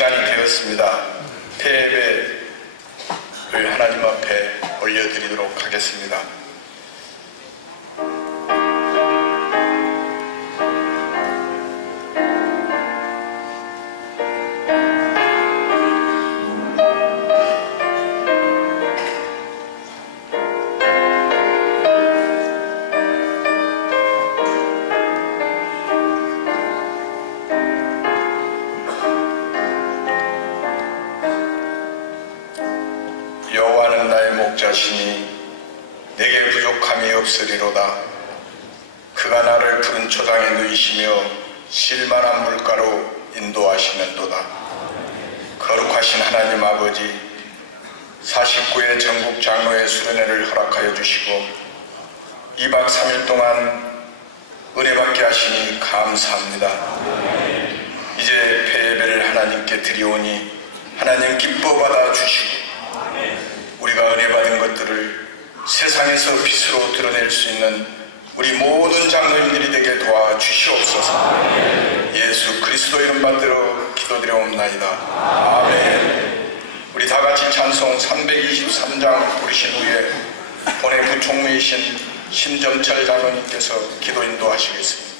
시간이 되었습니다. 폐예배를 하나님 앞에 올려드리도록 하겠습니다. 여호와는 나의 목자시니 내게 부족함이 없으리로다. 그가 나를 푸른 초당에 누이시며 쉴만한 물가로 인도하시는도다. 거룩하신 하나님 아버지, 49회 전국 장로회 수련회를 허락하여 주시고 2박 3일 동안 은혜 받게 하시니 감사합니다. 이제 폐예배를 하나님께 드리오니 하나님 기뻐 받아 주시고 우리가 은혜 받은 것들을 세상에서 빛으로 드러낼 수 있는 우리 모든 장로님들이 되게 도와주시옵소서. 예수 그리스도 이름 받들어 기도드려옵나이다. 아멘. 우리 다같이 찬송 323장 부르신 후에 본회 부총무이신 심점철 장로님께서 기도 인도하시겠습니다.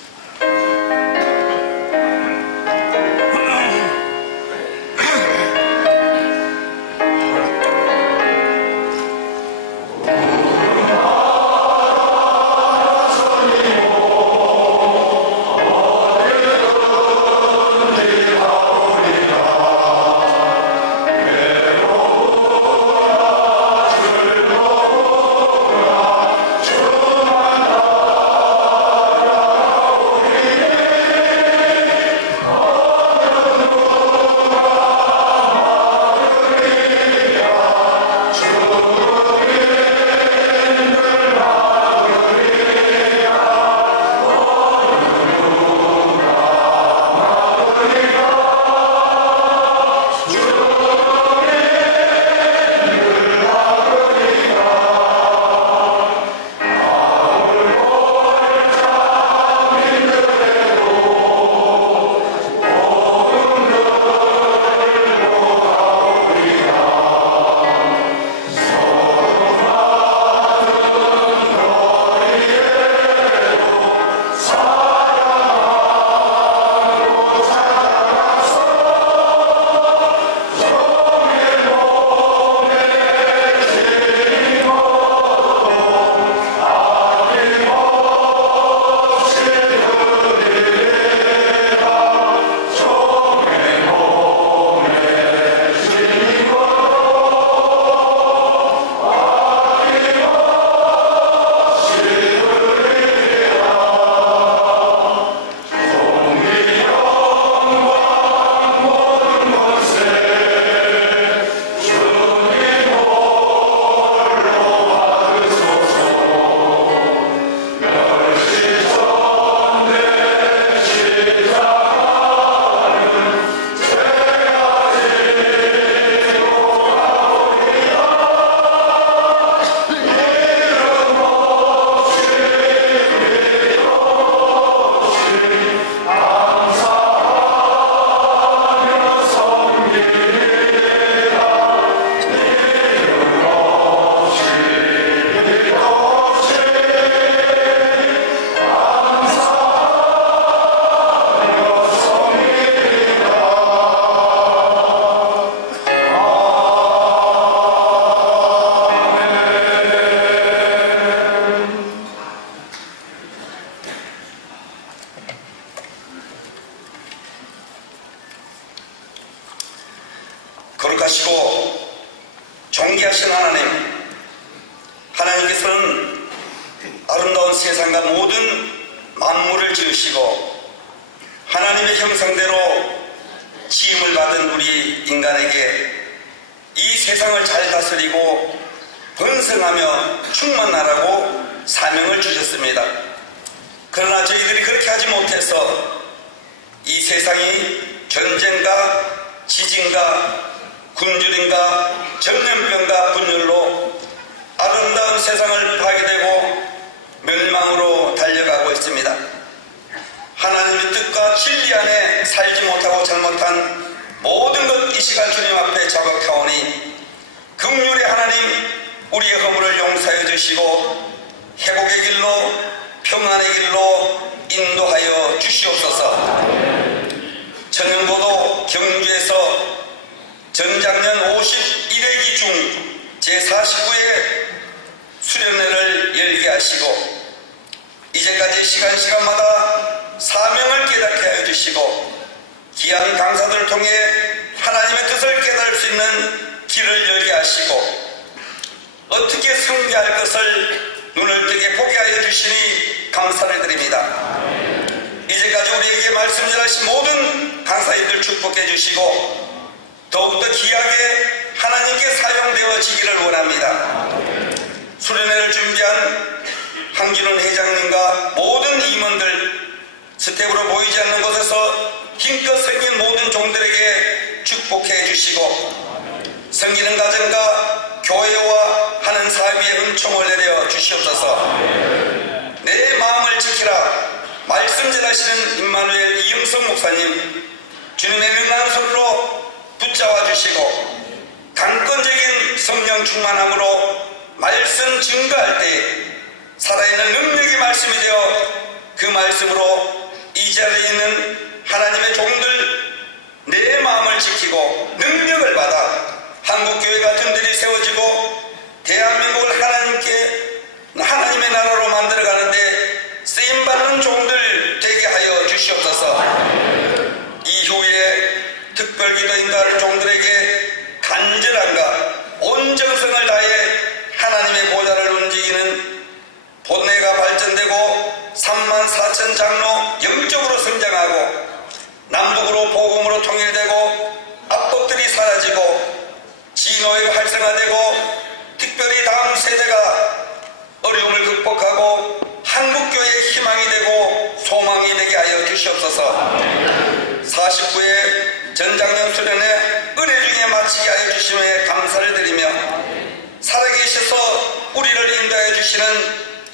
거룩하시고 존귀하신 하나님, 하나님께서는 아름다운 세상과 모든 만물을 지으시고 하나님의 형상대로 지음을 받은 우리 인간에게 이 세상을 잘 다스리고 번성하며 충만하라고 사명을 주셨습니다. 그러나 저희들이 그렇게 하지 못해서 이 세상이 전쟁과 지진과 굶주림과 전염병과 분열로 아름다운 세상을 파괴되고 멸망으로 달려가고 있습니다. 하나님의 뜻과 진리 안에 살지 못하고 잘못한 모든 것 이 시간 주님 앞에 자박하오니 긍휼의 하나님 우리의 허물을 용서해 주시고 회복의 길로 평안의 길로 인도하여 주시옵소서. 천연보도 경주에서 전작년 51회기 중 제49회 수련회를 열게 하시고 이제까지 시간마다 사명을 깨닫게 하여 주시고 귀한 강사들을 통해 하나님의 뜻을 깨달을 수 있는 길을 열게 하시고 어떻게 승리할 것을 눈을 뜨게 보게 하여 주시니 감사를 드립니다. 이제까지 우리에게 말씀 전하신 모든 강사님들 축복해 주시고 더욱더 귀하게 하나님께 사용되어지기를 원합니다. 수련회를 준비한 황진훈 회장님과 모든 임원들, 스텝으로 보이지 않는 곳에서 힘껏 섬긴 모든 종들에게 축복해 주시고 섬기는 가정과 교회와 하는 사업에 은총을 내려 주시옵소서. 내 마음을 지키라 말씀 전하시는 임마누엘 이영석 목사님 주님의 명랑한 손으로 붙잡아 주시고 강권적인 성령 충만함으로 말씀 증거할 때 살아있는 능력의 말씀이 되어 그 말씀으로 이 자리에 있는 하나님의 종들 내 마음을 지키고 능력을 받아 한국교회가 든든히 세워지고 대한민국을 하나님의 나라로 만들어가는데 쓰임받는 종들 되게 하여 주시옵소서. 이후에 특별기도 인도할 종들에게 간절함과 온 정성을 다해 하나님의 보좌를 움직이는 본회가 발전되고 34,000 장로 영적으로 성장하고 남북으로 복음으로 통일되고 압법들이 사라지고 진호회가 활성화되고 특별히 다음 세대가 어려움을 극복하고 한국교회의 희망이 되고 소망이 되게 하여 주시옵소서. 49회 전작년 수련회 은혜 중에 마치게 하여 주심에 감사를 드리며 살아계셔서 우리를 인도하여 주시는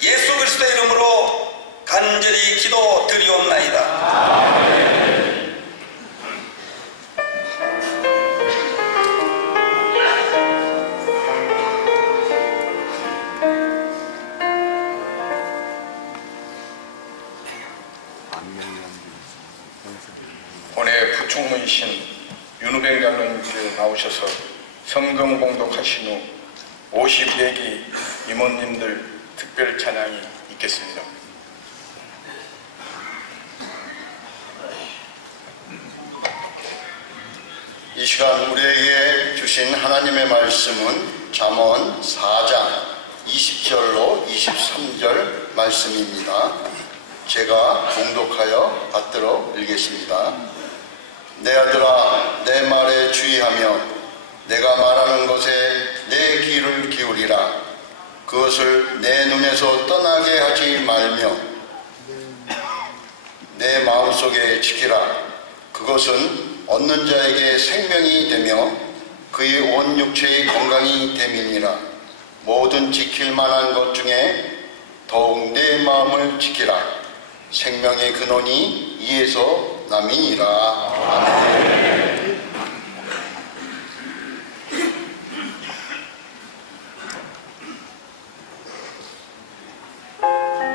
예수 그리스도의 이름으로 간절히 기도 드리옵나이다. 본회 부총무이신 윤우백 장로님께 나오셔서 성경 봉독하신 후 50예기 임원님들 특별 찬양이 있겠습니다. 이 시간 우리에게 주신 하나님의 말씀은 잠언 4장 20절로 23절 말씀입니다. 제가 봉독하여 받들어 읽겠습니다. 내 아들아, 내 말에 주의하며 내가 말하는 것에 내 귀를 기울이라. 그것을 내 눈에서 떠나게 하지 말며 내 마음속에 지키라. 그것은 얻는 자에게 생명이 되며 그의 온 육체의 건강이 됨이니라. 모든 지킬 만한 것 중에 더욱 내 마음을 지키라. 생명의 근원이 이에서 남이니라. 아멘. Oh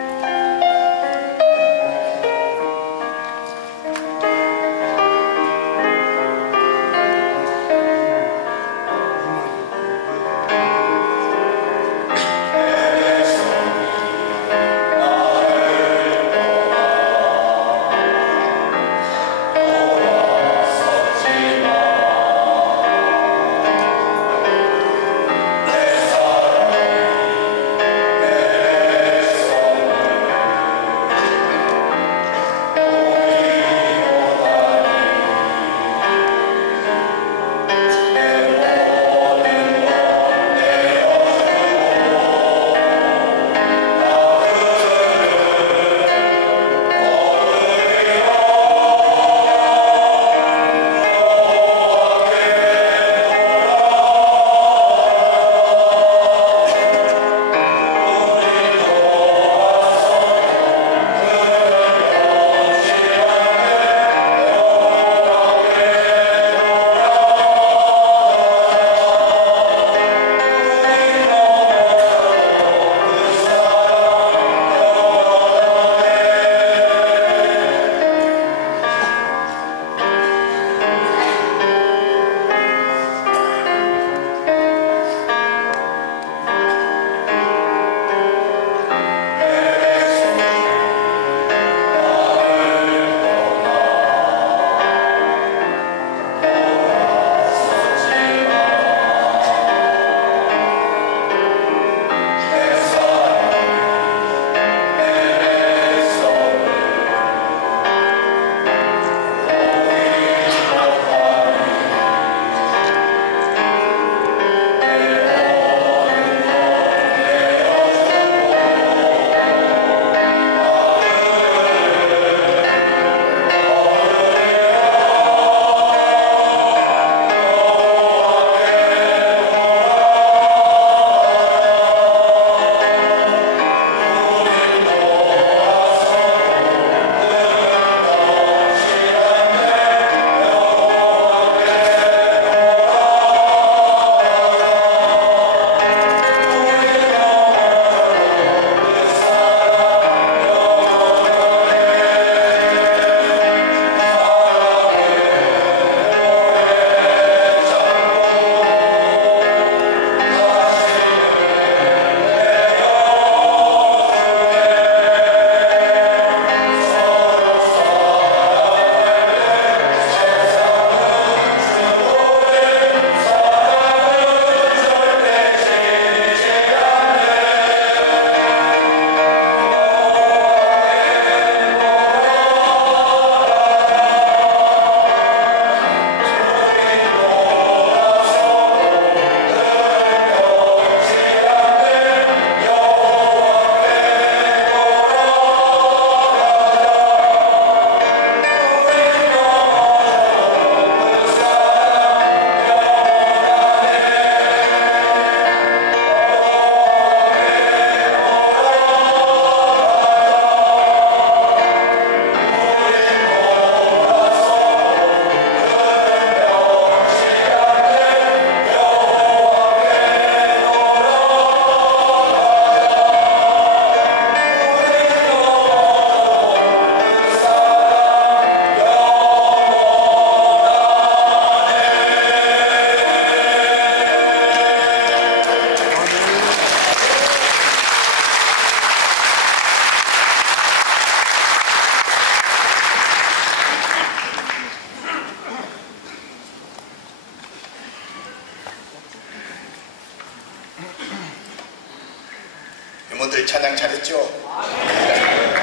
이모들 찬양 잘했죠?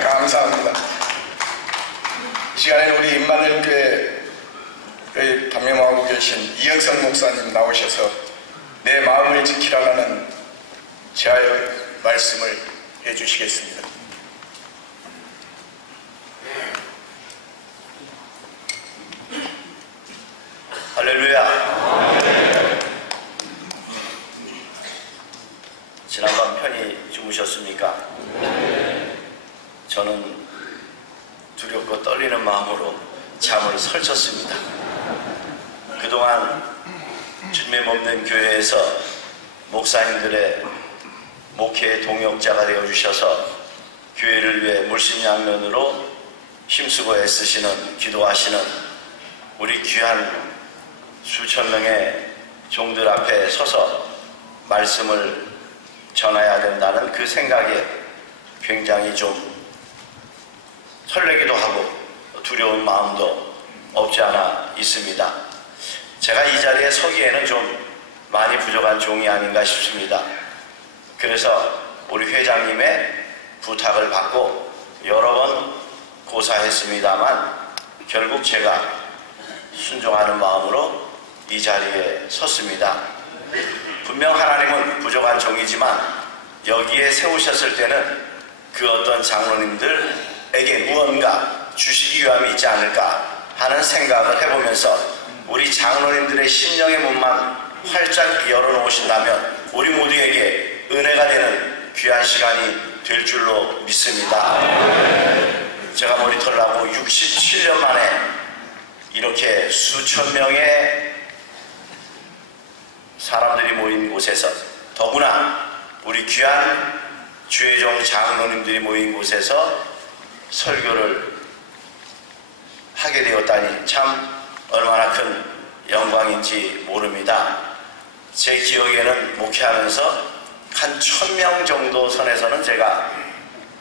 감사합니다. 이 시간에 우리 임마늘교회 담임하고 계신 이영선 목사님 나오셔서 내 마음을 지키라는 제아의 말씀을 해주시겠습니다. 할렐루야. 지난밤 편히 주무셨습니까? 저는 두렵고 떨리는 마음으로 잠을 설쳤습니다. 그동안 주님의 몸된 교회에서 목사님들의 목회의 동역자가 되어주셔서 교회를 위해 물심양면으로 힘쓰고 애쓰시는, 기도하시는 우리 귀한 수천 명의 종들 앞에 서서 말씀을 전해야 된다는 그 생각에 굉장히 좀 설레기도 하고 두려운 마음도 없지 않아 있습니다. 제가 이 자리에 서기에는 좀 많이 부족한 종이 아닌가 싶습니다. 그래서 우리 회장님의 부탁을 받고 여러 번 고사했습니다만 결국 제가 순종하는 마음으로 이 자리에 섰습니다. 분명 하나님은 부족한 종이지만 여기에 세우셨을 때는 그 어떤 장로님들에게 무언가 주시기 위함이 있지 않을까 하는 생각을 해보면서 우리 장로님들의 심령의 문만 활짝 열어놓으신다면 우리 모두에게 은혜가 되는 귀한 시간이 될 줄로 믿습니다. 제가 머리털 나고 67년 만에 이렇게 수천 명의 사람들이 모인 곳에서, 더구나 우리 귀한 주의종 장로님들이 모인 곳에서 설교를 하게 되었다니 참 얼마나 큰 영광인지 모릅니다. 제 기억에는 목회하면서 한 1000명 정도 선에서는 제가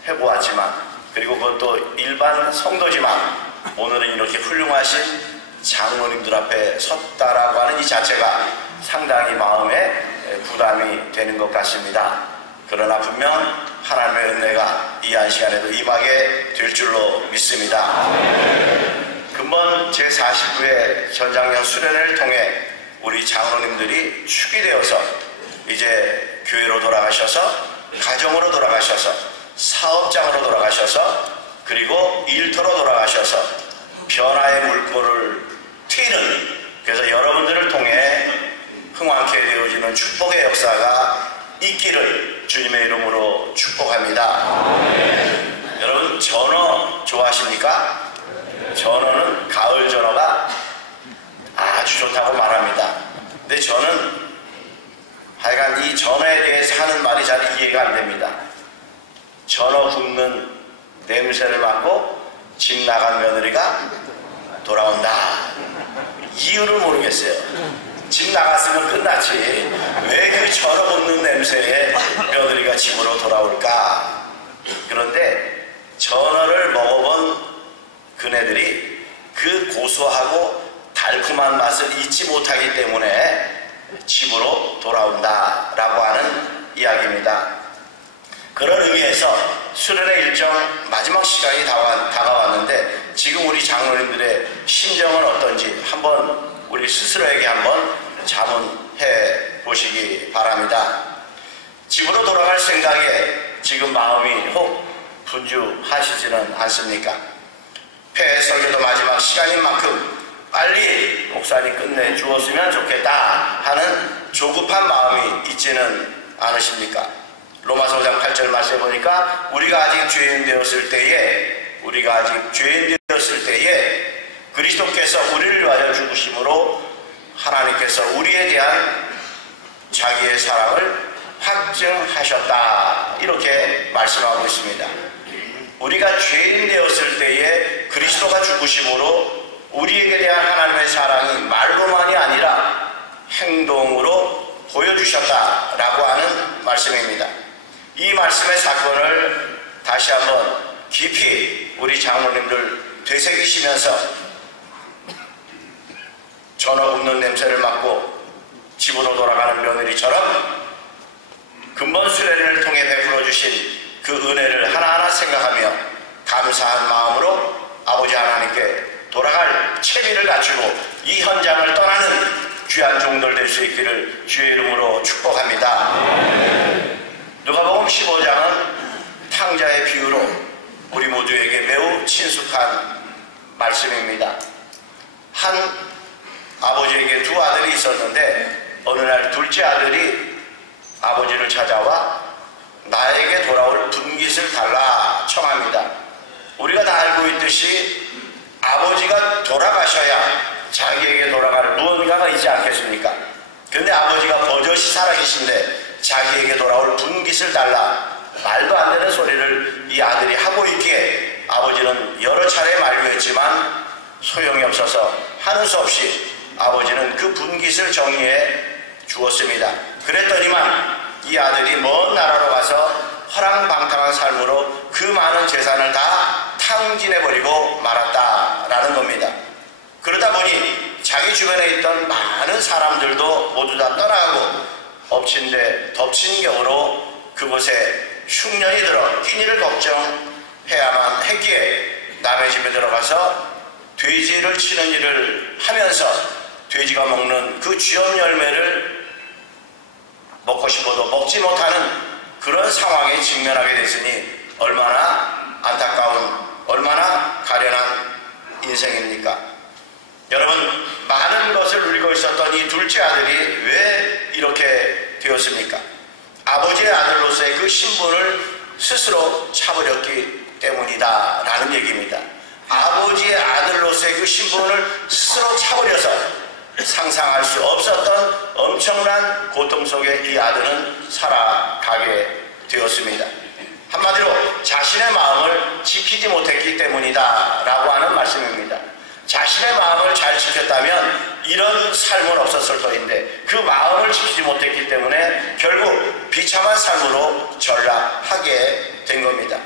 해보았지만, 그리고 그것도 일반 성도지만 오늘은 이렇게 훌륭하신 장로님들 앞에 섰다라고 하는 이 자체가 상당히 마음에 부담이 되는 것 같습니다. 그러나 분명 하나님의 은혜가 이 한 시간에도 임하게 될 줄로 믿습니다. 근본 제49회 전장년 수련회를 통해 우리 장로님들이 축이 되어서 이제 교회로 돌아가셔서, 가정으로 돌아가셔서, 사업장으로 돌아가셔서, 그리고 일터로 돌아가셔서 변화의 물꼬를 튀는, 그래서 여러분들을 통해 흥왕케 되어지는 축복의 역사가 있기를 주님의 이름으로 축복합니다. 여러분, 전어 좋아하십니까? 전어는 가을 전어가 아주 좋다고 말합니다. 근데 저는 하여간 이 전어에 대해서 하는 말이 잘 이해가 안 됩니다. 전어 굽는 냄새를 맡고 집 나간 며느리가 돌아온다. 이유를 모르겠어요. 집 나갔으면 끝났지 왜 그 전어 굽는 냄새에 며느리가 집으로 돌아올까? 그런데 전어를 먹어본 그네들이 그 고소하고 달콤한 맛을 잊지 못하기 때문에 집으로 돌아온다라고 하는 이야기입니다. 그런 의미에서 수련의 일정 마지막 시간이 다가왔는데 지금 우리 장로님들의 심정은 어떤지 한번 우리 스스로에게 한번 자문해 보시기 바랍니다. 집으로 돌아갈 생각에 지금 마음이 혹 분주하시지는 않습니까? 폐 설교도 마지막 시간인 만큼 빨리 목사님 끝내주었으면 좋겠다 하는 조급한 마음이 있지는 않으십니까? 로마서 5장 8절 말씀해 보니까 우리가 아직 죄인 되었을 때에 그리스도께서 우리를 위하여 죽으심으로 하나님께서 우리에 대한 자기의 사랑을 확증하셨다, 이렇게 말씀하고 있습니다. 우리가 죄인 되었을 때에 그리스도가 죽으심으로 우리에게 대한 하나님의 사랑이 말로만이 아니라 행동으로 보여주셨다라고 하는 말씀입니다. 이 말씀의 사건을 다시 한번 깊이 우리 장로님들 되새기시면서 전어 굽는 냄새를 맡고 집으로 돌아가는 며느리처럼 근본 수련을 통해 베풀어 주신 그 은혜를 하나하나 생각하며 감사한 마음으로 아버지 하나님께 돌아갈 채비를 갖추고 이 현장을 떠나는 귀한 종들 될 수 있기를 주의 이름으로 축복합니다. 누가복음 15장은 탕자의 비유로 우리 모두에게 매우 친숙한 말씀입니다. 한 아버지에게 두 아들이 있었는데 어느 날 둘째 아들이 아버지를 찾아와 나에게 돌아올 분깃을 달라 청합니다. 우리가 다 알고 있듯이 아버지가 돌아가셔야 자기에게 돌아갈 무언가가 있지 않겠습니까? 근데 아버지가 버젓이 살아계신데 자기에게 돌아올 분깃을 달라, 말도 안 되는 소리를 이 아들이 하고 있기에 아버지는 여러 차례 만류했지만 소용이 없어서 하는 수 없이 아버지는 그 분깃을 정리해 주었습니다. 그랬더니만 이 아들이 먼 나라로 가서 허랑방탕한 삶으로 그 많은 재산을 다 탕진해버리고 말았다라는 겁니다. 그러다 보니 자기 주변에 있던 많은 사람들도 모두 다 떠나고 엎친 데 덮친 격으로 그곳에 흉년이 들어 끼니를 걱정해야만 했기에 남의 집에 들어가서 돼지를 치는 일을 하면서 돼지가 먹는 그 쥐염 열매를 먹고 싶어도 먹지 못하는 그런 상황에 직면하게 됐으니 얼마나 안타까운, 얼마나 가련한 인생입니까? 여러분, 많은 것을 누리고 있었던 이 둘째 아들이 왜 이렇게 되었습니까? 아버지의 아들로서의 그 신분을 스스로 차버렸기 때문이다 라는 얘기입니다. 아버지의 아들로서의 그 신분을 스스로 차버려서 상상할 수 없었던 엄청난 고통 속에 이 아들은 살아가게 되었습니다. 한마디로 자신의 마음을 지키지 못했기 때문이다 라고 하는 말씀입니다. 자신의 마음을 잘 지켰다면 이런 삶은 없었을 터인데 그 마음을 지키지 못했기 때문에 결국 비참한 삶으로 전락하게 된 겁니다.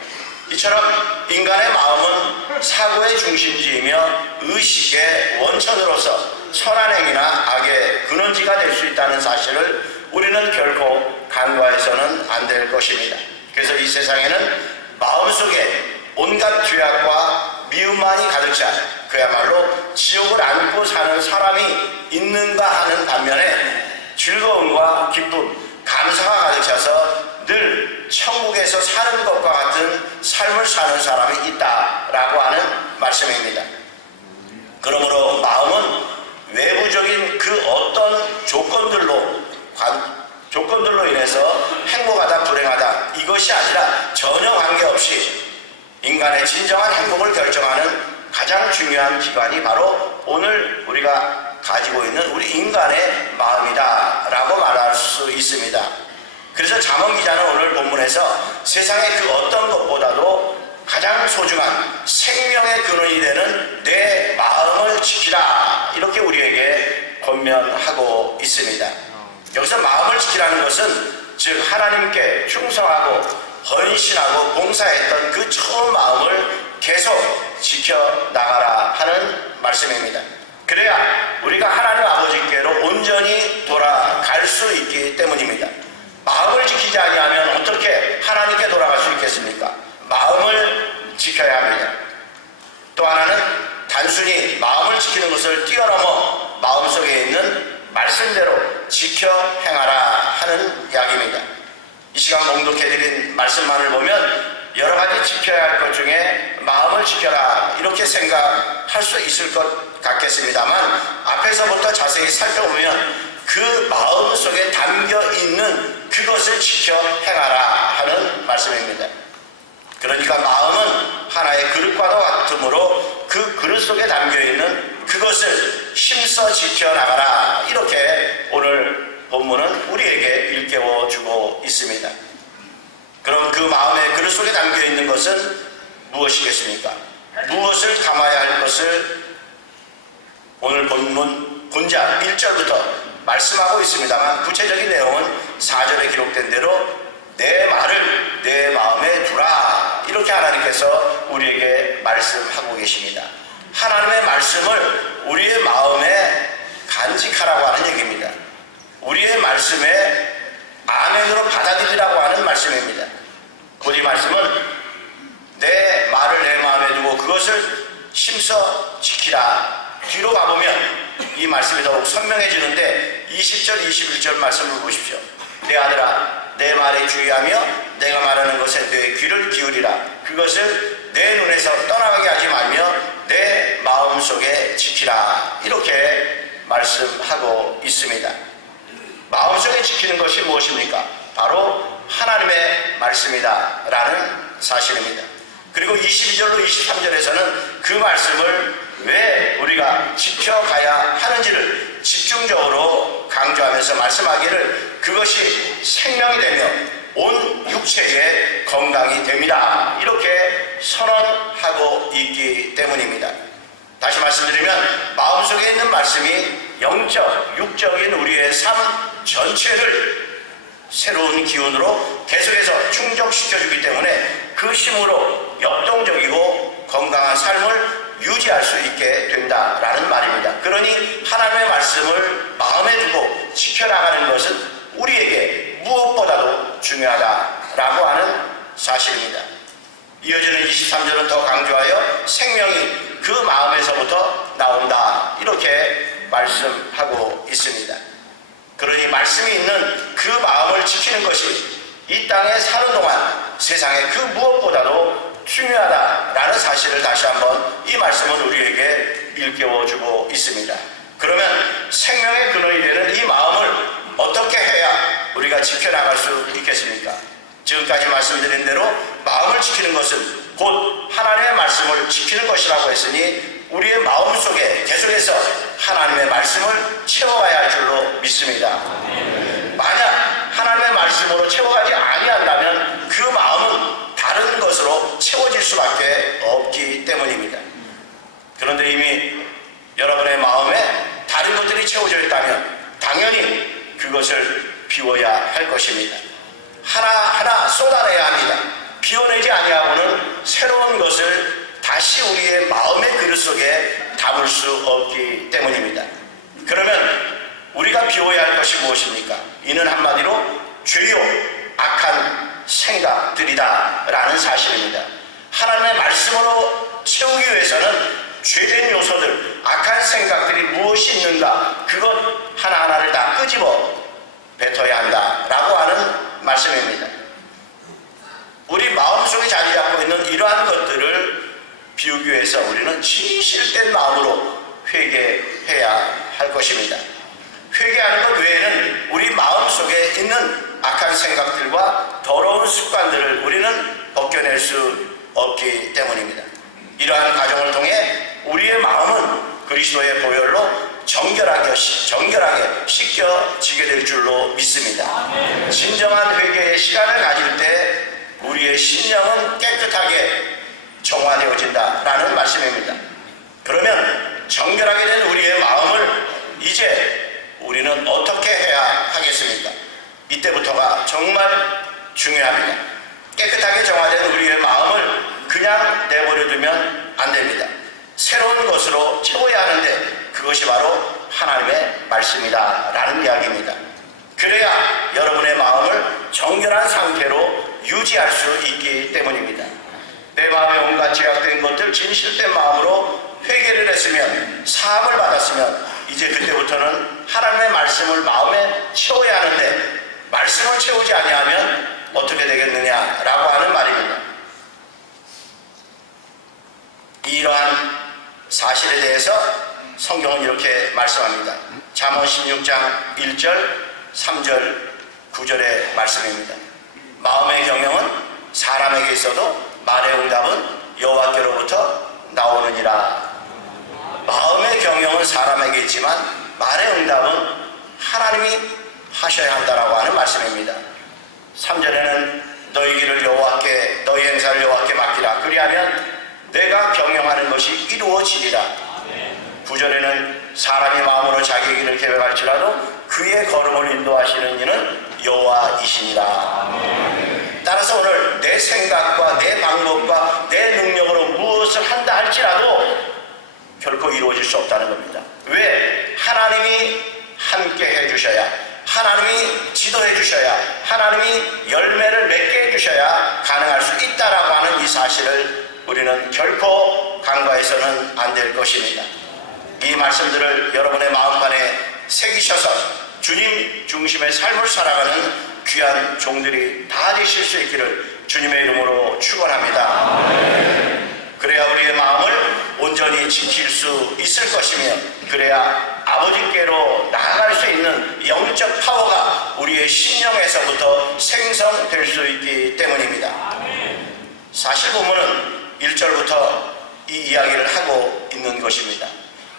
이처럼 인간의 마음은 사고의 중심지이며 의식의 원천으로서 선한 행위나 악의 근원지가 될 수 있다는 사실을 우리는 결코 간과해서는 안 될 것입니다. 그래서 이 세상에는 마음속에 온갖 죄악과 미움만이 가득 차 그야말로 지옥을 안고 사는 사람이 있는가 하는 반면에 즐거움과 기쁨, 감사가 가득 차서 늘 천국에서 사는 것과 같은 삶을 사는 사람이 있다라고 하는 말씀입니다. 그러므로 마음은 외부적인 그 어떤 조건들로 인해서 행복하다 불행하다 이것이 아니라 전혀 관계없이 인간의 진정한 행복을 결정하는 가장 중요한 기관이 바로 오늘 우리가 가지고 있는 우리 인간의 마음이다 라고 말할 수 있습니다. 그래서 잠언 기자는 오늘 본문에서 세상의 그 어떤 것보다도 가장 소중한 생명의 근원이 되는 내 마음을 지키라 이렇게 우리에게 권면하고 있습니다. 여기서 마음을 지키라는 것은 즉 하나님께 충성하고 헌신하고 봉사했던 그 처음 마음을 계속 지켜나가라 하는 말씀입니다. 그래야 우리가 하나님 아버지께로 온전히 돌아갈 수 있기 때문입니다. 마음을 지키지 아니하면 어떻게 하나님께 돌아갈 수 있겠습니까? 마음을 지켜야 합니다. 또 하나는 단순히 마음을 지키는 것을 뛰어넘어 마음속에 있는 말씀대로 지켜 행하라 하는 이야기입니다. 이 시간 봉독해드린 말씀만을 보면 여러 가지 지켜야 할 것 중에 마음을 지켜라 이렇게 생각할 수 있을 것 같겠습니다만 앞에서부터 자세히 살펴보면 그 마음 속에 담겨 있는 그것을 지켜 행하라 하는 말씀입니다. 그러니까 마음은 하나의 그릇과도 같으므로 그 그릇 속에 담겨 있는 그것을 힘써 지켜나가라 이렇게 오늘 본문은 우리에게 일깨워 주고 있습니다. 그럼 그 마음의 그릇 속에 담겨 있는 것은 무엇이겠습니까? 무엇을 담아야 할 것을 오늘 본문 본장 1절부터 말씀하고 있습니다만 구체적인 내용은 4절에 기록된 대로 내 말을 내 마음에 두라 이렇게 하나님께서 우리에게 말씀하고 계십니다. 하나님의 말씀을 우리의 마음에 간직하라고 하는 얘기입니다. 우리의 말씀에 아멘으로 받아들이라고 하는 말씀입니다. 곧 이 말씀은 내 말을 내 마음에 두고 그것을 힘써 지키라. 뒤로 가보면 이 말씀이 더욱 선명해지는데 20절 21절 말씀을 보십시오. 내 아들아 내 말에 주의하며 내가 말하는 것에 내 귀를 기울이라. 그것을 내 눈에서 떠나가게 하지 말며 내 마음속에 지키라. 이렇게 말씀하고 있습니다. 마음속에 지키는 것이 무엇입니까? 바로 하나님의 말씀이다 라는 사실입니다. 그리고 22절로 23절에서는 그 말씀을 왜 우리가 지켜가야 하는지를 집중적으로 강조하면서 말씀하기를 그것이 생명이 되며 온 육체의 건강이 됩니다. 이렇게 선언하고 있기 때문입니다. 다시 말씀드리면 마음속에 있는 말씀이 영적, 육적인 우리의 삶 전체를 새로운 기운으로 계속해서 충족시켜주기 때문에 그 힘으로 역동적이고 건강한 삶을 유지할 수 있게 된다라는 말입니다. 그러니 하나님의 말씀을 마음에 두고 지켜나가는 것은 우리에게 무엇보다도 중요하다라고 하는 사실입니다. 이어지는 23절은 더 강조하여 생명이 그 마음에서부터 나온다 이렇게 말씀하고 있습니다. 그러니 말씀이 있는 그 마음을 지키는 것이 이 땅에 사는 동안 세상의 그 무엇보다도 중요하다라는 사실을 다시 한번 이 말씀은 우리에게 일깨워주고 있습니다. 그러면 생명의 근원이 되는 이 마음을 어떻게 해야 우리가 지켜나갈 수 있겠습니까? 지금까지 말씀드린 대로 마음을 지키는 것은 곧 하나님의 말씀을 지키는 것이라고 했으니 우리의 마음속에 계속해서 하나님의 말씀을 채워가야 할 줄로 믿습니다. 만약 하나님의 말씀으로 채워가지 아니한다면 그 마음은 다른 것으로 채워질 수밖에 없기 때문입니다. 그런데 이미 여러분의 마음에 다른 것들이 채워져 있다면 당연히 그것을 비워야 할 것입니다. 하나하나 쏟아내야 합니다. 비워내지 아니하고는 새로운 것을 다시 우리의 마음의 그릇 속에 담을 수 없기 때문입니다. 그러면 우리가 비워야 할 것이 무엇입니까? 이는 한마디로 죄요 악한 생각들이다 라는 사실입니다. 하나님의 말씀으로 채우기 위해서는 죄된 요소들, 악한 생각들이 무엇이 있는가 그것 하나하나를 다 끄집어 뱉어야 한다라고 하는 말씀입니다. 우리 마음속에 자리 잡고 있는 이러한 것들을 비우기 위해서 우리는 진실된 마음으로 회개해야 할 것입니다. 회개하는 것 외에는 우리 마음속에 있는 악한 생각들과 더러운 습관들을 우리는 벗겨낼 수 없기 때문입니다. 이러한 과정을 통해 우리의 마음은 그리스도의 보혈로 정결하게 씻겨지게 될 줄로 믿습니다. 진정한 회개의 시간을 가질 때 우리의 심령은 깨끗하게 정화되어진다라는 말씀입니다. 그러면 정결하게 된 우리의 마음을 이제 우리는 어떻게 해야 하겠습니까? 이때부터가 정말 중요합니다. 깨끗하게 정화된 우리의 마음을 그냥 내버려두면 안 됩니다. 새로운 것으로 채워야 하는데 그것이 바로 하나님의 말씀이다 라는 이야기입니다. 그래야 여러분의 마음을 정결한 상태로 유지할 수 있기 때문입니다. 내 마음에 온갖 제약된 것들 진실된 마음으로 회개를 했으면 사함을 받았으면 이제 그때부터는 하나님의 말씀을 마음에 채워야 하는데 말씀을 채우지 아니하면 어떻게 되겠느냐라고 하는 말입니다. 이러한 사실에 대해서 성경은 이렇게 말씀합니다. 잠언 16장 1절, 3절, 9절의 말씀입니다. 마음의 경영은 사람에게 있어도 말의 응답은 여호와께로부터 나오느니라. 마음의 경영은 사람에게 있지만 말의 응답은 하나님이 하셔야 한다라고 하는 말씀입니다. 3절에는 너희 길을 여호와께, 너희 행사를 여호와께 맡기라. 그리하면 내가 경영하는 것이 이루어지리라. 9절에는 사람이 마음으로 자기 길을 계획할지라도 그의 걸음을 인도하시는 이는 여호와이시니라. 따라서 오늘 내 생각과 내 방법과 내 능력으로 무엇을 한다 할지라도 결코 이루어질 수 없다는 겁니다. 왜? 하나님이 함께 해주셔야, 하나님이 지도해 주셔야, 하나님이 열매를 맺게 해 주셔야 가능할 수 있다라고 하는 이 사실을 우리는 결코 간과해서는 안 될 것입니다. 이 말씀들을 여러분의 마음판에 새기셔서 주님 중심의 삶을 살아가는 귀한 종들이 다 되실 수 있기를 주님의 이름으로 축원합니다. 그래야 우리의 마음을 온전히 지킬 수 있을 것이며, 그래야 아버지께로 나아갈 수 있는 영적 파워가 우리의 심령에서부터 생성될 수 있기 때문입니다. 사실 본문은 1절부터 이 이야기를 하고 있는 것입니다.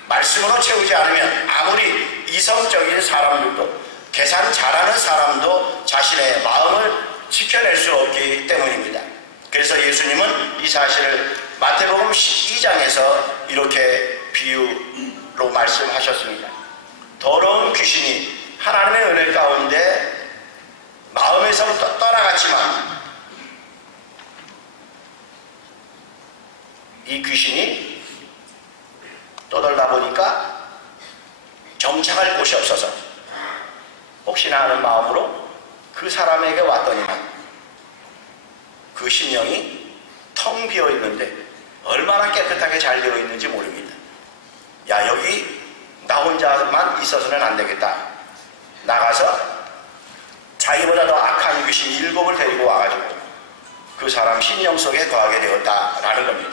말씀으로 채우지 않으면 아무리 이성적인 사람들도, 계산 잘하는 사람도 자신의 마음을 지켜낼 수 없기 때문입니다. 그래서 예수님은 이 사실을 마태복음 12장에서 이렇게 비유로 말씀하셨습니다. 더러운 귀신이 하나님의 은혜 가운데 마음에서부터 떠나갔지만 이 귀신이 떠돌다 보니까 정착할 곳이 없어서 혹시나 하는 마음으로 그 사람에게 왔더니만 그 심령이 텅 비어 있는데 얼마나 깨끗하게 잘 되어 있는지 모릅니다. 야, 여기 나 혼자만 있어서는 안 되겠다. 나가서 자기보다 더 악한 귀신 7을 데리고 와가지고 그 사람 심령 속에 거하게 되었다라는 겁니다.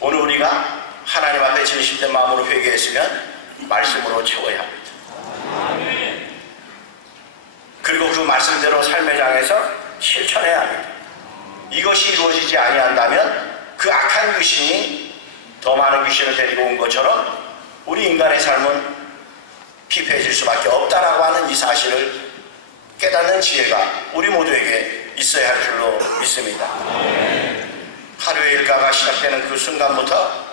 오늘 우리가 하나님 앞에 진실된 마음으로 회개했으면 말씀으로 채워야 합니다. 그리고 그 말씀대로 삶의 장에서 실천해야 합니다. 이것이 이루어지지 아니한다면 그 악한 귀신이 더 많은 귀신을 데리고 온 것처럼 우리 인간의 삶은 피폐해질 수밖에 없다라고 하는 이 사실을 깨닫는 지혜가 우리 모두에게 있어야 할 줄로 믿습니다. 하루의 일과가 시작되는 그 순간부터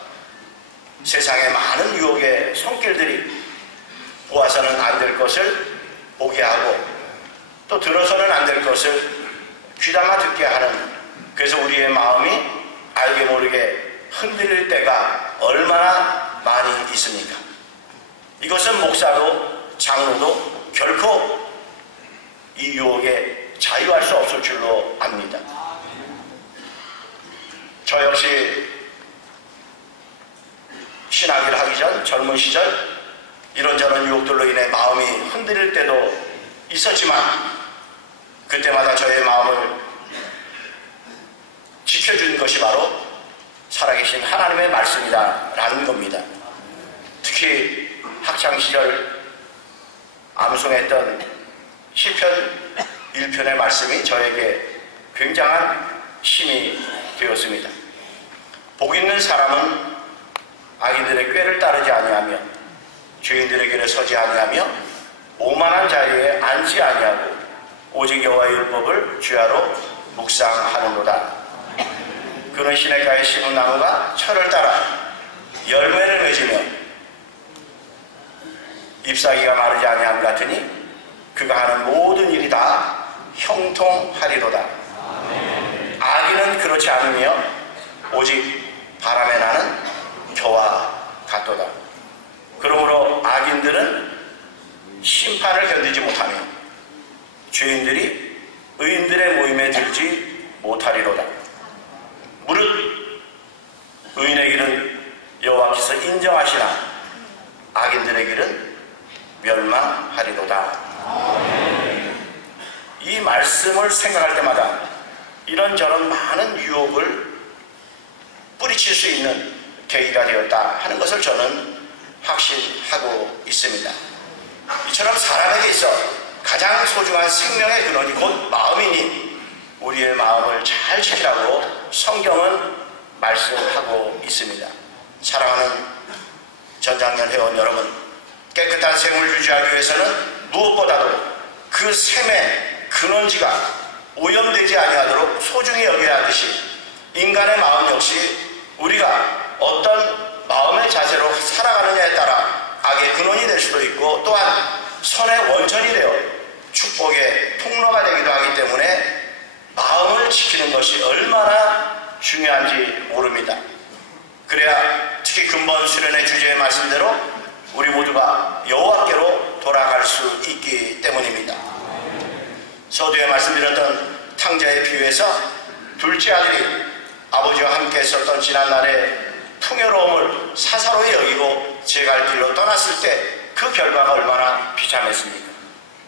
세상의 많은 유혹의 손길들이 보아서는 안 될 것을 보게 하고 또 들어서는 안 될 것을 귀담아 듣게 하는, 그래서 우리의 마음이 알게 모르게 흔들릴 때가 얼마나 많이 있습니까? 이것은 목사도 장로도 결코 이 유혹에 자유할 수 없을 줄로 압니다. 저 역시 신학을 하기 전 젊은 시절 이런저런 유혹들로 인해 마음이 흔들릴 때도 있었지만 그때마다 저의 마음을 지켜준 것이 바로 살아계신 하나님의 말씀이다라는 겁니다. 특히 학창시절 암송했던 시편 1편의 말씀이 저에게 굉장한 힘이 되었습니다. 복 있는 사람은 악인들의 꾀를 따르지 아니하며 죄인들의 길에 서지 아니하며 오만한 자리에 앉지 아니하고 오직 여호와의 율법을 주야로 묵상하는도다. 그는 시냇가에 심은 나무가 철을 따라 열매를 맺으며 잎사귀가 마르지 아니함 같으니 그가 하는 모든 일이 다 형통하리로다. 악인은 그렇지 않으며 오직 바람에 나는 겨와 같도다. 그러므로 악인들은 심판을 견디지 못하며 죄인들이 의인들의 모임에 들지 못하리로다. 무릇 의인의 길은 여호와께서 인정하시나 악인들의 길은 멸망하리로다. 이 말씀을 생각할 때마다 이런저런 많은 유혹을 뿌리칠 수 있는 계기가 되었다 하는 것을 저는 확신하고 있습니다. 이처럼 사람에게 있어 가장 소중한 생명의 근원이 곧 마음이니 우리의 마음을 잘 지키라고 성경은 말씀하고 있습니다. 사랑하는 전장년 회원 여러분, 깨끗한 생을 유지하기 위해서는 무엇보다도 그 샘의 근원지가 오염되지 아니하도록 소중히 여겨야 하듯이 인간의 마음 역시 우리가 어떤 마음의 자세로 살아가느냐에 따라 악의 근원이 될 수도 있고 또한 선의 원천이 되어 축복의 통로가 되기도 하기 때문에 마음을 지키는 것이 얼마나 중요한지 모릅니다. 그래야 특히 근본 수련의 주제의 말씀대로 우리 모두가 여호와께로 돌아갈 수 있기 때문입니다. 서두에 말씀드렸던 탕자의 비유에서 둘째 아들이 아버지와 함께 있었던 지난날의 풍요로움을 사사로이 여기고 제 갈 길로 떠났을 때 그 결과가 얼마나 비참했습니까?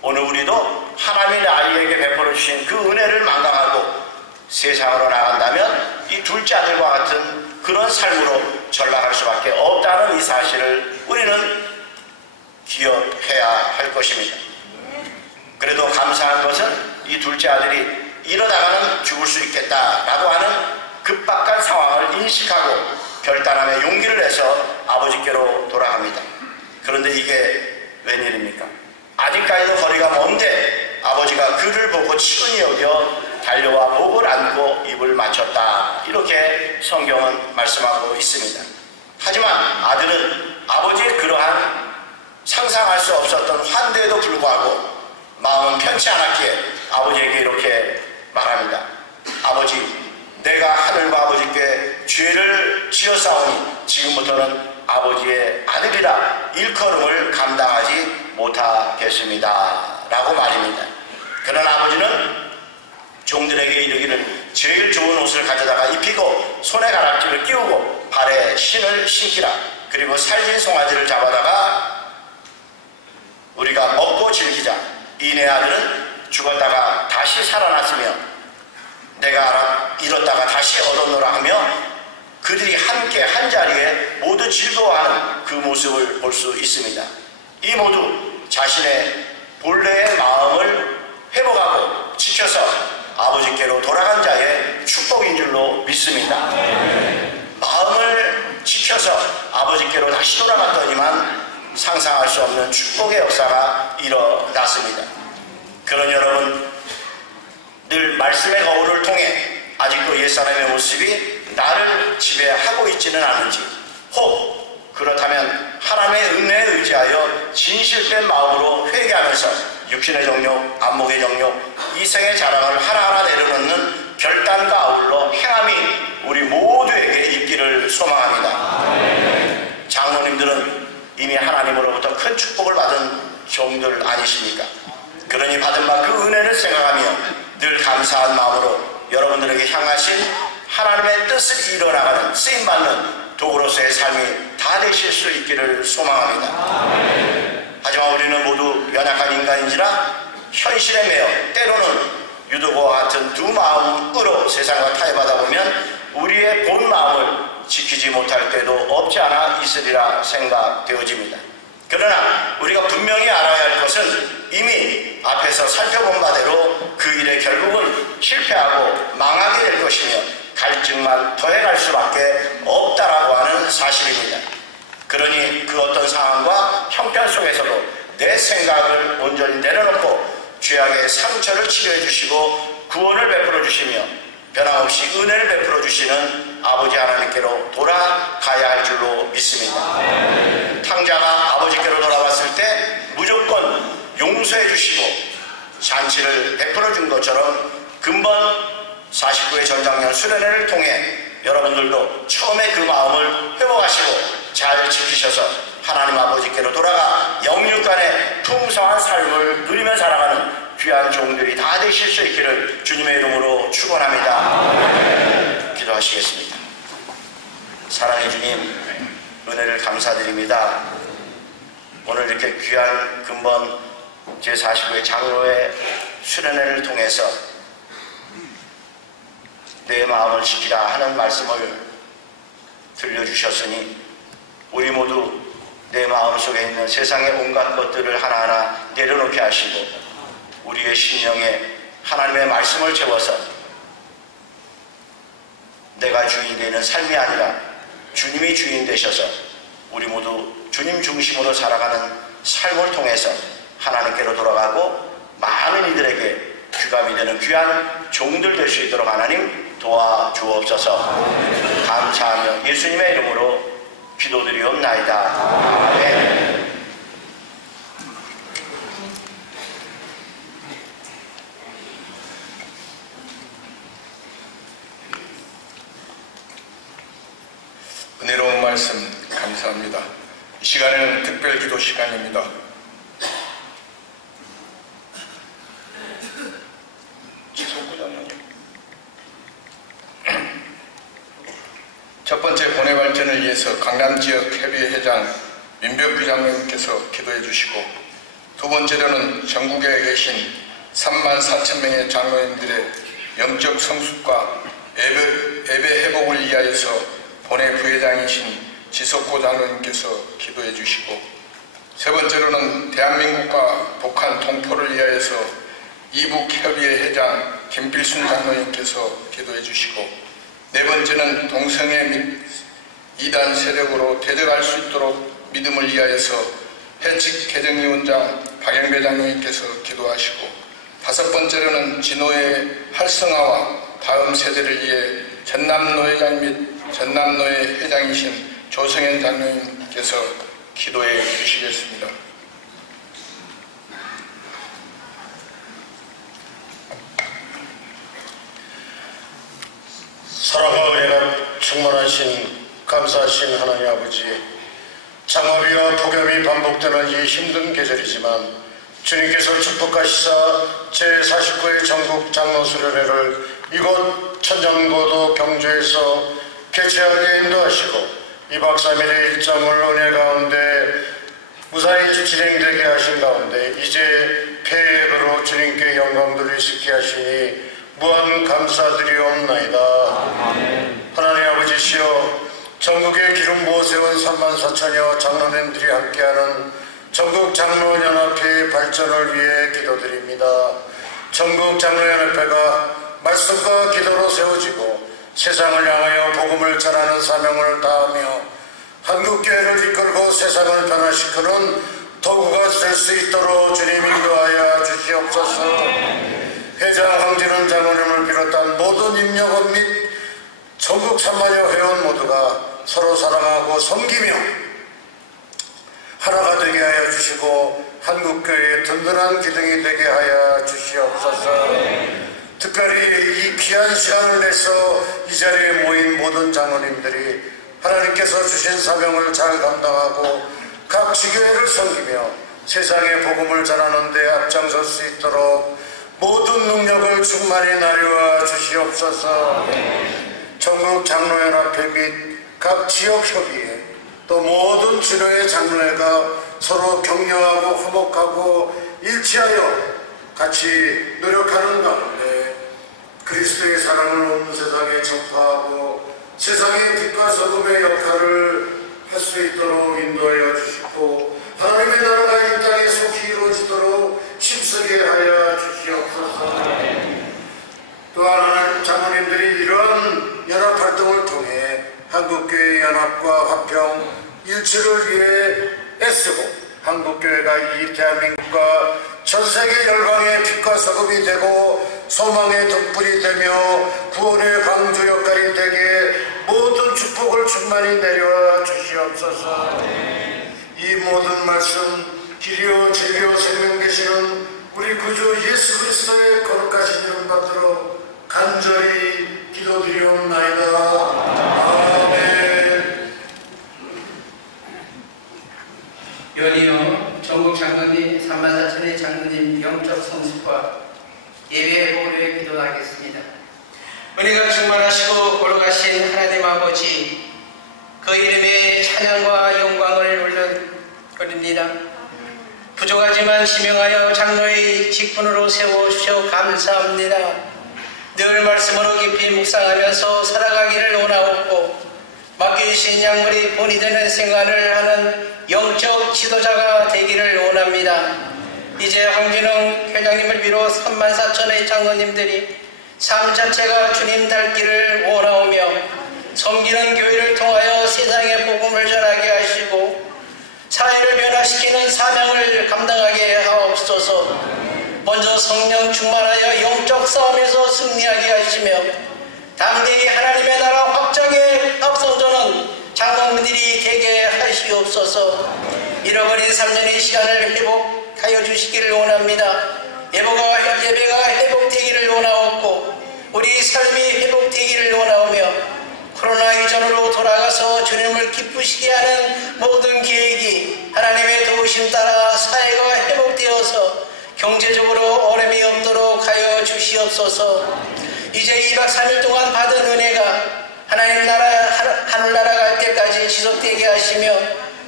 오늘 우리도 하나님의 아이에게 베풀어 주신 그 은혜를 망각하고 세상으로 나간다면 이 둘째 아들과 같은 그런 삶으로 전락할 수밖에 없다는 이 사실을 우리는 기억해야 할 것입니다. 그래도 감사한 것은 이 둘째 아들이 이러다가는 죽을 수 있겠다라고 하는 급박한 상황을 인식하고 결단함의 용기를 내서 아버지께로 돌아갑니다. 그런데 이게 웬일입니까? 아직까지도 거리가 먼데 아버지가 그를 보고 친히 여겨 달려와 목을 안고 입을 맞췄다, 이렇게 성경은 말씀하고 있습니다. 하지만 아들은 아버지의 그러한 상상할 수 없었던 환대에도 불구하고 마음은 편치 않았기에 아버지에게 이렇게 말합니다. 아버지, 내가 하늘과 아버지께 죄를 지었사오니 지금부터는 아버지의 아들이라 일컬음을 감당하지 못하겠습니다 라고 말입니다. 그러나 아버지는 종들에게 이르기를 제일 좋은 옷을 가져다가 입히고 손에 가락지를 끼우고 발에 신을 신기라. 그리고 살진 송아지를 잡아다가 우리가 먹고 즐기자. 이 내 아들은 죽었다가 다시 살아났으며 내가 잃었다가 다시 얻었노라 하며 그들이 함께 한자리에 모두 즐거워하는 그 모습을 볼 수 있습니다. 이 모두 자신의 본래의 마음을 회복하고 지켜서 아버지께로 돌아간 자의 축복인 줄로 믿습니다. 마음을 지켜서 아버지께로 다시 돌아갔더니만 상상할 수 없는 축복의 역사가 일어났습니다. 그런 여러분, 늘 말씀의 거울을 통해 아직도 옛사람의 모습이 나를 지배하고 있지는 않은지, 혹 그렇다면 하나님의 은혜에 의지하여 진실된 마음으로 회개하면서 육신의 정욕, 안목의 정욕, 이생의 자랑을 하나하나 내려놓는 결단과 아울러 행함이 우리 모두에게 있기를 소망합니다. 장로님들은 이미 하나님으로부터 큰 축복을 받은 종들 아니십니까? 그러니 받은 바 그 은혜를 생각하며 늘 감사한 마음으로 여러분들에게 향하신 하나님의 뜻을 이뤄나가는 쓰임받는 도구로서의 삶이 다 되실 수 있기를 소망합니다. 하지만 우리는 모두 연약한 인간인지라 현실에 매여 때로는 유도고와 같은 두 마음으로 세상과 타협하다 보면 우리의 본 마음을 지키지 못할 때도 없지 않아 있으리라 생각되어집니다. 그러나 우리가 분명히 알아야 할 것은 이미 앞에서 살펴본 바대로 그 일에 결국은 실패하고 망하게 될 것이며 갈증만 더해갈 수밖에 없다라고 하는 사실입니다. 그러니 그 어떤 상황과 형편 속에서도 내 생각을 온전히 내려놓고 죄악의 상처를 치료해 주시고 구원을 베풀어 주시며 변함없이 은혜를 베풀어 주시는 아버지 하나님께로 돌아가야 할 줄로 믿습니다. 탕자가 아버지께로 돌아왔을 때 무조건 용서해 주시고 잔치를 베풀어 준 것처럼 근본 49회 전장년 수련회를 통해 여러분들도 처음에 그 마음을 회복하시고 잘 지키셔서 하나님 아버지께로 돌아가 영육간의 풍성한 삶을 누리며 살아가는 귀한 종들이 다 되실 수 있기를 주님의 이름으로 축원합니다. 기도하시겠습니다. 사랑의 주님, 은혜를 감사드립니다. 오늘 이렇게 귀한 근본 제49회 장로회 수련회를 통해서 내 마음을 지키라 하는 말씀을 들려주셨으니 우리 모두 내 마음속에 있는 세상의 온갖 것들을 하나하나 내려놓게 하시고 우리의 심령에 하나님의 말씀을 채워서 내가 주인 되는 삶이 아니라 주님이 주인 되셔서 우리 모두 주님 중심으로 살아가는 삶을 통해서 하나님께로 돌아가고 많은 이들에게 귀감이 되는 귀한 종들 될 수 있도록 하나님 도와주옵소서. 감사하며 예수님의 이름으로 기도드리옵나이다. 아멘. 은혜로운 말씀 감사합니다. 이 시간은 특별 기도 시간입니다. 첫 번째 본회 발전을 위해서 강남지역 협의회장 민벽규 장로님께서 기도해 주시고, 두 번째로는 전국에 계신 34,000명의 장로님들의 영적 성숙과 예배 회복을 위하여서 본회 부회장이신 지석고 장로님께서 기도해 주시고, 세 번째로는 대한민국과 북한 동포를 위하여서 이북협의회 회장 김필순 장로님께서 기도해 주시고, 네 번째는 동성애 및 이단 세력으로 대적할 수 있도록 믿음을 위하여서 해칙 개정위원장 박영배 장로님께서 기도하시고, 다섯 번째로는 진호의 활성화와 다음 세대를 위해 전남노회장 및 전남노회 회장이신 조성현 장로님께서 기도해 주시겠습니다. 사랑과 은혜가 충만하신 감사하신 하나님 아버지, 장마비와 폭염이 반복되는 이 힘든 계절이지만 주님께서 축복하시사 제49회 전국 장로수련회를 이곳 천정고도 경주에서 개최하게 인도하시고 2박 3일의 일정을 은혜 가운데 무사히 진행되게 하신 가운데 이제 폐예배로 주님께 영광 돌릴 수 있게 하시니 무한 감사드리옵나이다. 하나님 아버지시여, 전국에 기름 부어 세운 34,000여 장로님들이 함께하는 전국 장로연합회의 발전을 위해 기도드립니다. 전국 장로연합회가 말씀과 기도로 세워지고 세상을 향하여 복음을 전하는 사명을 다하며 한국교회를 이끌고 세상을 변화시키는 도구가 될 수 있도록 주님 인도하여 주시옵소서. 회장 황진원 장로님을 비롯한 모든 임력원 및 전국 3만여 회원 모두가 서로 사랑하고 섬기며 하나가 되게 하여 주시고 한국교회의 든든한 기둥이 되게 하여 주시옵소서. 특별히 이 귀한 시간을 내서 이 자리에 모인 모든 장로님들이 하나님께서 주신 사명을 잘 감당하고 각 지교회를 섬기며 세상의 복음을 전하는 데 앞장설 수 있도록 모든 능력을 충만히 나누어 주시옵소서. 전국 장로연합회 및 각 지역협의회 또 모든 진호의 장로회가 서로 격려하고 화목하고 일치하여 같이 노력하는 가운데 그리스도의 사랑을 온 세상에 전파하고 세상의 빛과 소금의 역할을 할 수 있도록 인도하여 주시고 하나님의 나라가 이 땅에 속히 이루어지도록 힘쓰게 하여 주시옵소서. 또 하나는 장로님들이 이러한 연합활동을 통해 한국교회 연합과 화평, 일치를 위해 애쓰고 한국교회가 이 대한민국과 전세계 열방의 빛과 소금이 되고 소망의 덕분이 되며 구원의 방주 역할이 되게 모든 축복을 충만히 내려와 주시옵소서. 이 모든 말씀 길이요 진리요 생명 되시는 우리 구주 예수 그리스도의 거룩하신 이름 받들어 간절히 기도드리옵나이다. 아멘. 연이어 전국 장로님 34,000의 장로님 영적 성숙과 예배 회복을 위해 기도하겠습니다. 은혜가 충만하시고 거룩하신 하나님 아버지, 그 이름에 찬양과 영광을 올립니다. 부족하지만 지명하여 장로의 직분으로 세워주셔 감사합니다. 늘 말씀으로 깊이 묵상하면서 살아가기를 원하옵고 맡겨주신 양물이 본이 되는 생활을 하는 영적 지도자가 되기를 원합니다. 이제 황진웅 회장님을 비롯 34,000의 장로님들이 삶 자체가 주님 닮기를 원하오며 섬기는 교회를 통하여 세상의 복음을 전하게 하시고 사회를 변화시키는 사명을 감당하게 하옵소서. 먼저 성령 충만하여 영적 싸움에서 승리하게 하시며 담대히 하나님의 나라 확장에 앞서서는 장로님들이 되게 하시옵소서. 잃어버린 3년의 시간을 회복하여 주시기를 원합니다. 예배가 회복되기를 원하옵고 우리 삶이 회복되기를 원하오며 코로나 이전으로 돌아가서 주님을 기쁘시게 하는 모든 계획이 하나님의 도우심 따라 사회가 회복되어서 경제적으로 어려움이 없도록 하여 주시옵소서. 이제 2박 3일 동안 받은 은혜가 하나님 나라 하늘나라 갈 때까지 지속되게 하시며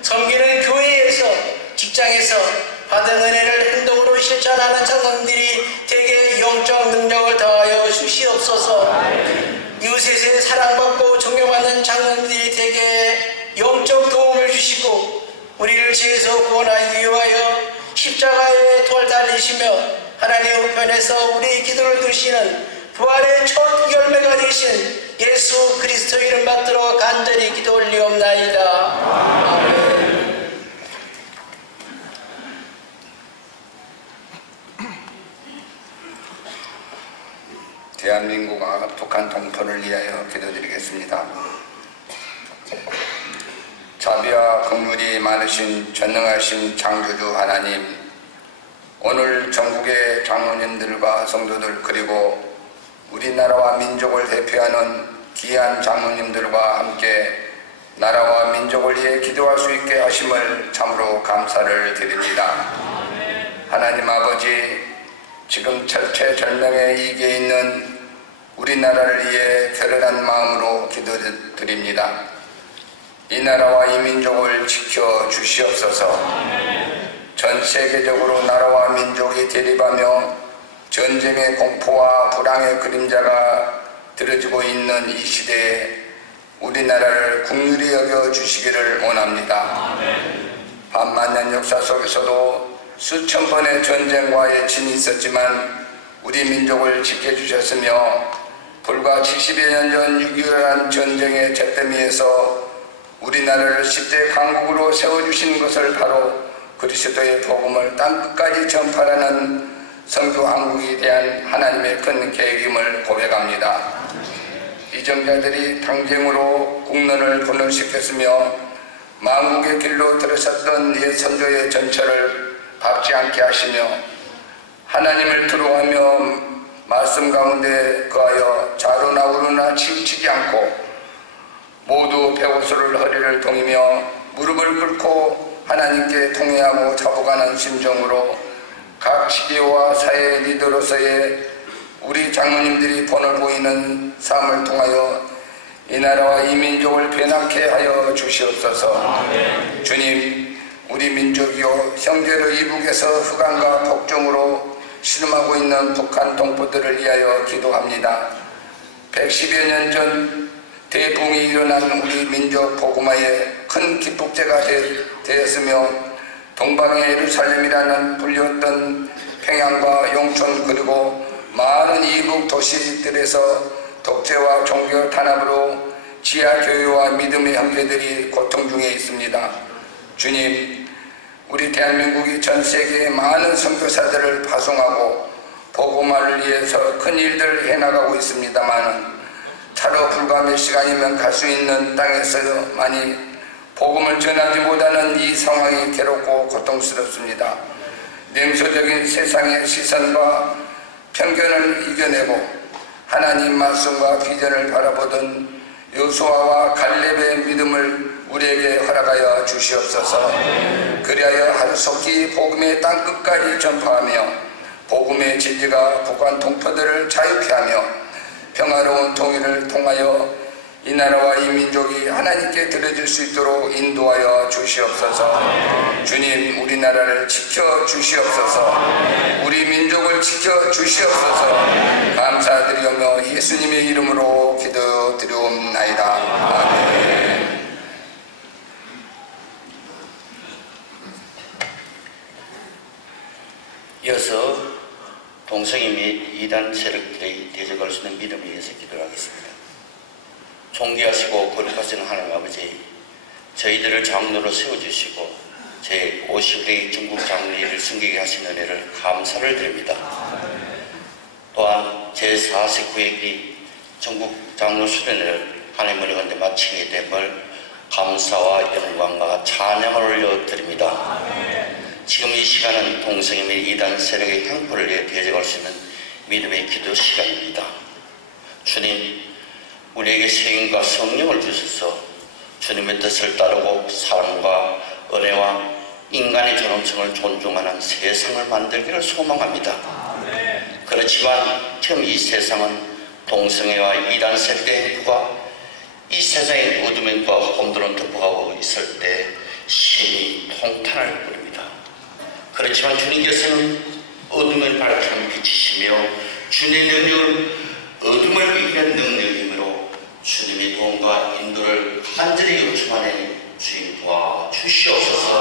섬기는 교회에서 직장에서 받은 은혜를 행동으로 실천하는 장로님들이 대개 영적 능력을 더하여 주시옵소서. 이웃에게 사랑받고 존경받는 장로님들이 대개 영적 도움을 주시고 우리를 죄에서 구원하기 위하여 십자가의 돌 달리시며 하나님 우편에서 우리의 기도를 드시는 부활의 첫 열매가 되신 예수 그리스도 이름 받들어 간절히 기도 올리옵나이다. 아멘. 대한민국과 북한 동포를 위하여 기도드리겠습니다. 자비와 긍휼이 많으신 전능하신 창조주 하나님, 오늘 전국의 장로님들과 성도들 그리고 우리나라와 민족을 대표하는 귀한 장로님들과 함께 나라와 민족을 위해 기도할 수 있게 하심을 참으로 감사를 드립니다. 하나님 아버지, 지금 절체절명의 위기에 있는 우리나라를 위해 결연한 마음으로 기도드립니다. 이 나라와 이 민족을 지켜주시옵소서. 전 세계적으로 나라와 민족이 대립하며 전쟁의 공포와 불황의 그림자가 들어지고 있는 이 시대에 우리나라를 긍휼히 여겨주시기를 원합니다. 반만년 역사 속에서도 수천 번의 전쟁과 여친이 있었지만 우리 민족을 지켜주셨으며 불과 70여 년 전 6.25란 전쟁의 잿더미에서 우리나라를 10대 강국으로 세워주신 것을 바로 그리스도의 복음을 땅끝까지 전파하는 선교 한국에 대한 하나님의 큰 계획임을 고백합니다. 이정자들이 당쟁으로 국론을 분열시켰으며 만국의 길로 들어섰던 옛 선조의 전철을 밟지 않게 하시며 하나님을 두려워하며 말씀 가운데 거하여 좌로나 우로나 치우치지 않고 모두 배고수를 허리를 동이며 무릎을 꿇고 하나님께 통회하고 자복하는 심정으로 각 시대와 사회 리더로서의 우리 장로님들이 본을 보이는 삶을 통하여 이 나라와 이 민족을 변화케 하여 주시옵소서. 주님, 우리 민족이요 형제로 이북에서 흑암과 폭정으로 신음하고 있는 북한 동포들을 위하여 기도합니다. 110여 년 전 대붕이 일어난 우리 민족 복음화의 큰 기폭제가 되었으며 동방의 예루살렘이라는 불렸던 평양과 용천 그리고 많은 이북 도시들에서 독재와 종교 탄압으로 지하교회와 믿음의 형제들이 고통 중에 있습니다. 주님, 우리 대한민국이 전 세계에 많은 선교사들을 파송하고 복음화를 위해서 큰 일들을 해나가고 있습니다만 차로 불과 몇 시간이면 갈 수 있는 땅에서만이 복음을 전하지 못하는 이 상황이 괴롭고 고통스럽습니다. 냉소적인 세상의 시선과 편견을 이겨내고 하나님 말씀과 비전을 바라보던 여호수아와 갈렙의 믿음을 우리에게 허락하여 주시옵소서. 그리하여 하루속히 복음의 땅끝까지 전파하며 복음의 진리가 북한 동포들을 자유케 하며 평화로운 통일을 통하여 이 나라와 이 민족이 하나님께 드려질 수 있도록 인도하여 주시옵소서. 주님, 우리나라를 지켜주시옵소서. 우리 민족을 지켜주시옵소서. 감사드리오며 예수님의 이름으로 기도드리옵나이다. 아멘. 이어서 동성애 및 이단 세력들의 대적할 수 있는 믿음에 의해서 기도하겠습니다. 존귀하시고 거룩하신 하나님 아버지, 저희들을 장로로 세워주시고 제50대 중국 장로회를 숨기게 하신 은혜를 감사를 드립니다. 또한 제49회기 전국 장로 수련회를 하나님의 은혜가 마치게 됨을 감사와 영광과 찬양을 올려드립니다. 지금 이 시간은 동성애 및 이단 세력의 횡포를 위해 대적할 수 있는 믿음의 기도 시간입니다. 주님, 우리에게 생명과 성령을 주셔서 주님의 뜻을 따르고 사랑과 은혜와 인간의 존엄성을 존중하는 세상을 만들기를 소망합니다. 그렇지만 지금 이 세상은 동성애와 이단 세력의 행포가 이 세상의 어둠과 혼돈은 덮어가고 있을 때 신이 통탄을 부립니다. 그렇지만 주님께서는 어둠을 밝히는 빛이시며 주님의 능력은 어둠을 이기는 능력이므로 주님의 도움과 인도를 간절히 요청하니 주님 도와주시옵소서.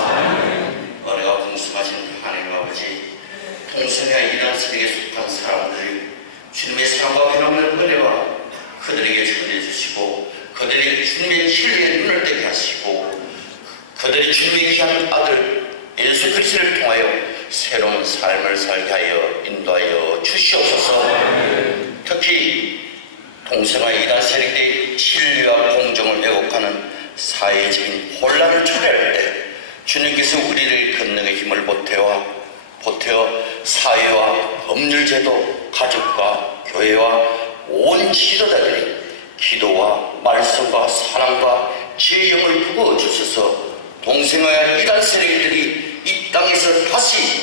은혜가 풍성하신 하나님 아버지, 동성애와 이단 세력에 속한 사람들이 주님의 사랑과 변함없는 은혜와 그들에게 주님해 주시고 그들이 주님의 진리의 눈을 뜨게 하시고 그들이 주님의 귀한 아들 예수 그리스도를 통하여 새로운 삶을 살게 하여 인도하여 주시옵소서. 특히 동성애와 이단 세력들의 진리와 공정을 왜곡하는 사회적인 혼란을 초래할 때 주님께서 우리를 권능의 힘을 보태어 사회와 법률제도, 가족과 교회와 온 지도자들이 기도와 말씀과 사랑과 지혜의 영을 부어 주셔서 동성애와 이단 세력들이 이 땅에서 다시